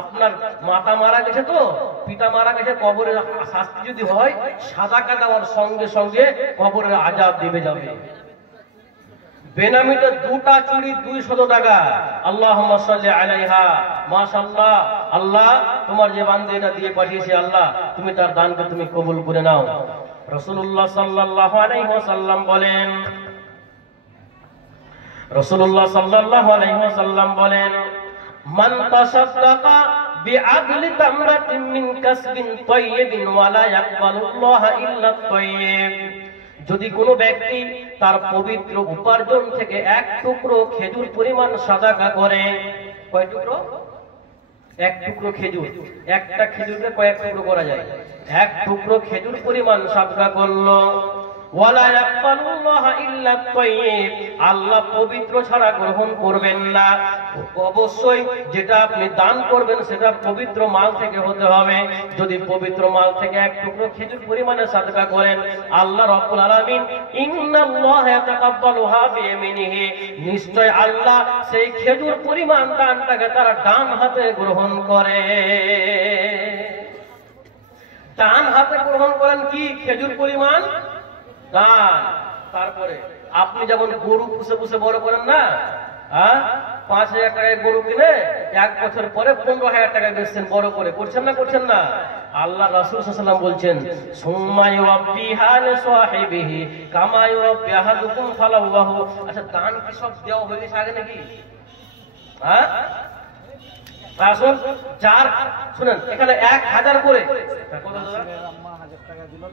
আপনার মাতা মারা গেছে তো, পিতা মারা গেছে, কবরের শাস্তি যদি হয়, সাদাকা দেওয়ার সঙ্গে সঙ্গে কবরের আযাব নেমে যাবে। বেনামিতে 2টা চুড়ি 200 টাকা, আল্লাহুম্মা সাল্লি আলাইহা, মাশাআল্লাহ, আল্লাহ তোমার যে বান্দা এটা দিয়ে পাঠিয়েছে, আল্লাহ তুমি তার দানকে তুমি কবুল করে নাও। রাসূলুল্লাহ সাল্লাল্লাহু আলাইহি ওয়াসাল্লাম বলেন, রাসূলুল্লাহ সাল্লাল্লাহু আলাইহি ওয়াসাল্লাম বলেন, মান তাসাদ্দাকা বিআদলি তামরাতিন মিন কাসবিন তাইয়্যিবিন ওয়া লা ইয়াকবালুল্লাহু ইল্লা তাইয়্যিব। যদি কোনো ব্যক্তি তার পবিত্র উপার্জন থেকে 1 টুকরো খেজুর পরিমাণ সাদাকা করে, কয় টুকরো? 1 টুকরো খেজুর, একটা খেজুরকে কয়েক টুকরো করা যায়, 1 টুকরো খেজুর পরিমাণ সাদাকা করলো, ওয়ালা ইয়াকবালুল্লাহু ইল্লা তাইয়্যিব, আল্লাহ পবিত্র ছাড়া গ্রহণ করবেন না। অবশ্যই যেটা আপনি দান করবেন সেটা পবিত্র মাল থেকে হতে হবে। যদি পবিত্র মাল থেকে 1 টুকরো খেজুর পরিমাণে সাদকা করেন, আল্লাহ রাব্বুল আলামিন ইন্নাল্লাহা ইয়াতাকাব্বালুহা বিয়ামিনিহি, নিশ্চয় আল্লাহ সেই খেজুর পরিমাণ দানটাকে তার ডান হাতে গ্রহণ করে। ডান হাতে গ্রহণ করেন কি? খেজুর পরিমাণ দান। তারপরে আপনি যেমন গরু পুষে পুষে বড় করেন না, 5,000 টাকায় গরু কিনে 1 বছর পরে 15,000 টাকায় বেচছেন, বড় করে করছেন না, করছেন না? আল্লাহ রাসূল সাল্লাল্লাহু আলাইহি ওয়াসাল্লাম বলছেন, সুম্মা ইউরাব্বিহা লিসাহিবিহি কামা ইউরাব্বি আহাদুকুম ফালাহু। আচ্ছা, দান কি সব দেওয়া হয়ে গেছে আগে নাকি? আসুন, যার শুনেন, এখানে 1,000 করে,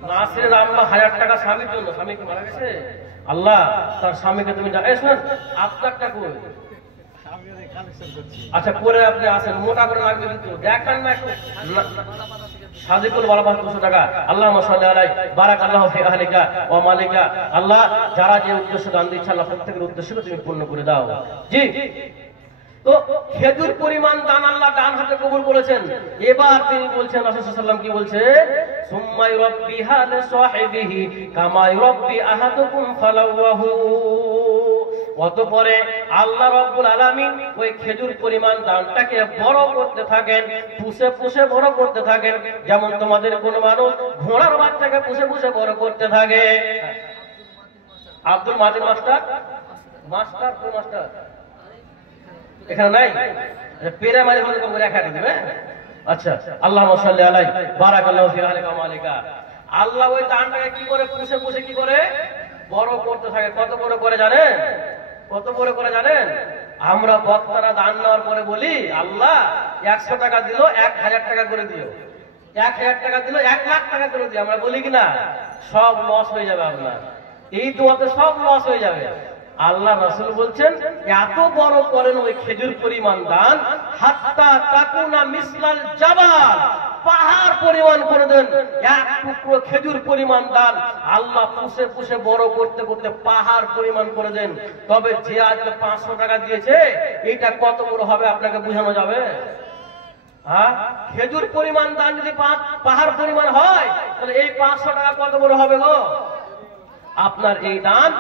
নাসিরের আম্মা 1000 টাকা স্বামীর জন্য, স্বামী কি মারা গেছে, আল্লাহ তার স্বামীকে তুমি শুনেন, আপনারটা কই? আচ্ছা, পরে আপনি আসেন, মোটা করে লাগবে কিন্তু দেখান না একটু। সাদিকুল বারাবাহ 200 টাকা, আল্লাহুম্মা সাল্লি আলাইহি বারাকাল্লাহু ফি আহলিকা ওয়া মালিকা। আল্লাহ যারা যে উদ্দেশ্য দান দিচ্ছে, আল্লাহ প্রত্যেকের উদ্দেশ্যকে তুমি পূর্ণ করে দাও। জি, তো খেজুর পরিমাণ দান আল্লাহ ডান হাতে কবুল করেছেন। এবার তিনি বলছেন, রাসূল সাল্লাল্লাহু আলাইহি ওয়াসাল্লাম কি বলছে? সুম্মা ইউরাব্বিহা লিসাহিবিহি কামা ইউরাব্বি আহাদুকুম ফালাহু। অতঃপরে আল্লাহ রাব্বুল আলামিন ওই খেজুর পরিমাণ দানটাকে বড় করতে থাকেন, পুষে পুষে বড় করতে থাকেন, যেমন তোমাদের কোন মানুষ ঘোড়ার বাচ্চাকে পুষে পুষে বড় করতে থাকে। আব্দুল মাজিদ মাস্টার, মাস্টার কোন মাস্টার এখানে নাই? পেরে মাঝে মাঝে করে রেখা দিবে। আচ্ছা, আল্লাহুম্মা সাল্লি আলাইহি বারাকাল্লাহু ফি আহলিকা ওয়া মালিকা। আল্লাহ ওই দানটাকে কি করে পুষে পুষে কি করে বড় করতে থাকে। কত বড় করে জানেন? কত বড় করে জানেন? আমরা বক্তারা দান নেওয়ার পরে বলি, আল্লাহ 100 টাকা দিল 1000 টাকা করে দিও, 1000 টাকা দিল 1 লাখ টাকা করে দিও। আমরা বলি কিনা? সব লস হয়ে যাবে আপনার, এই দোয়াতে সব লস হয়ে যাবে। আল্লাহ রাসূল বলছেন, এত বড় করেন ওই খেজুর পরিমাণ দান, হাত্তা তাকুনা মিসলাল জাবাল, পাহাড় পরিমাণ করে দেন। 1 টুকরো খেজুর পরিমাণ দান আল্লাহ পুষে পুষে বড় করতে করতে পাহাড় পরিমাণ করে দেন। তবে যে আজকে 500 টাকা দিয়েছে, এটা কত বড় হবে আপনাকে বোঝানো যাবে? খেজুর পরিমাণ দান যদি পাহাড় পরিমাণ হয়, তাহলে এই 500 টাকা কত বড় হবে গো? আপনার এই দান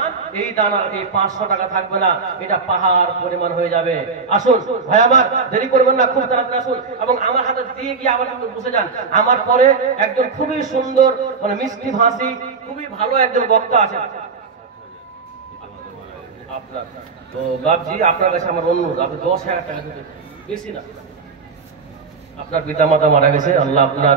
আর এই 500 টাকা থাকবে না, এটা পাহাড় পরিমাণ হয়ে যাবে। আসুন ভাই আমার, দেরি করবেন না, খুব তাড়াতাড়ি আসুন এবং আমার হাতে দিয়ে গিয়ে আবার একটু বসে যান। আমার পরে একজন খুবই সুন্দর, মানে মিষ্টি ভাষী, খুবই ভালো একজন বক্তা আছে আপনার। তো বাবজি, আপনার কাছে আমার অনুরোধ, আপনি 10,000 টাকা দিতে, বেশি না। আপনার পিতা মাতা মারা গেছে, আল্লাহ আপনার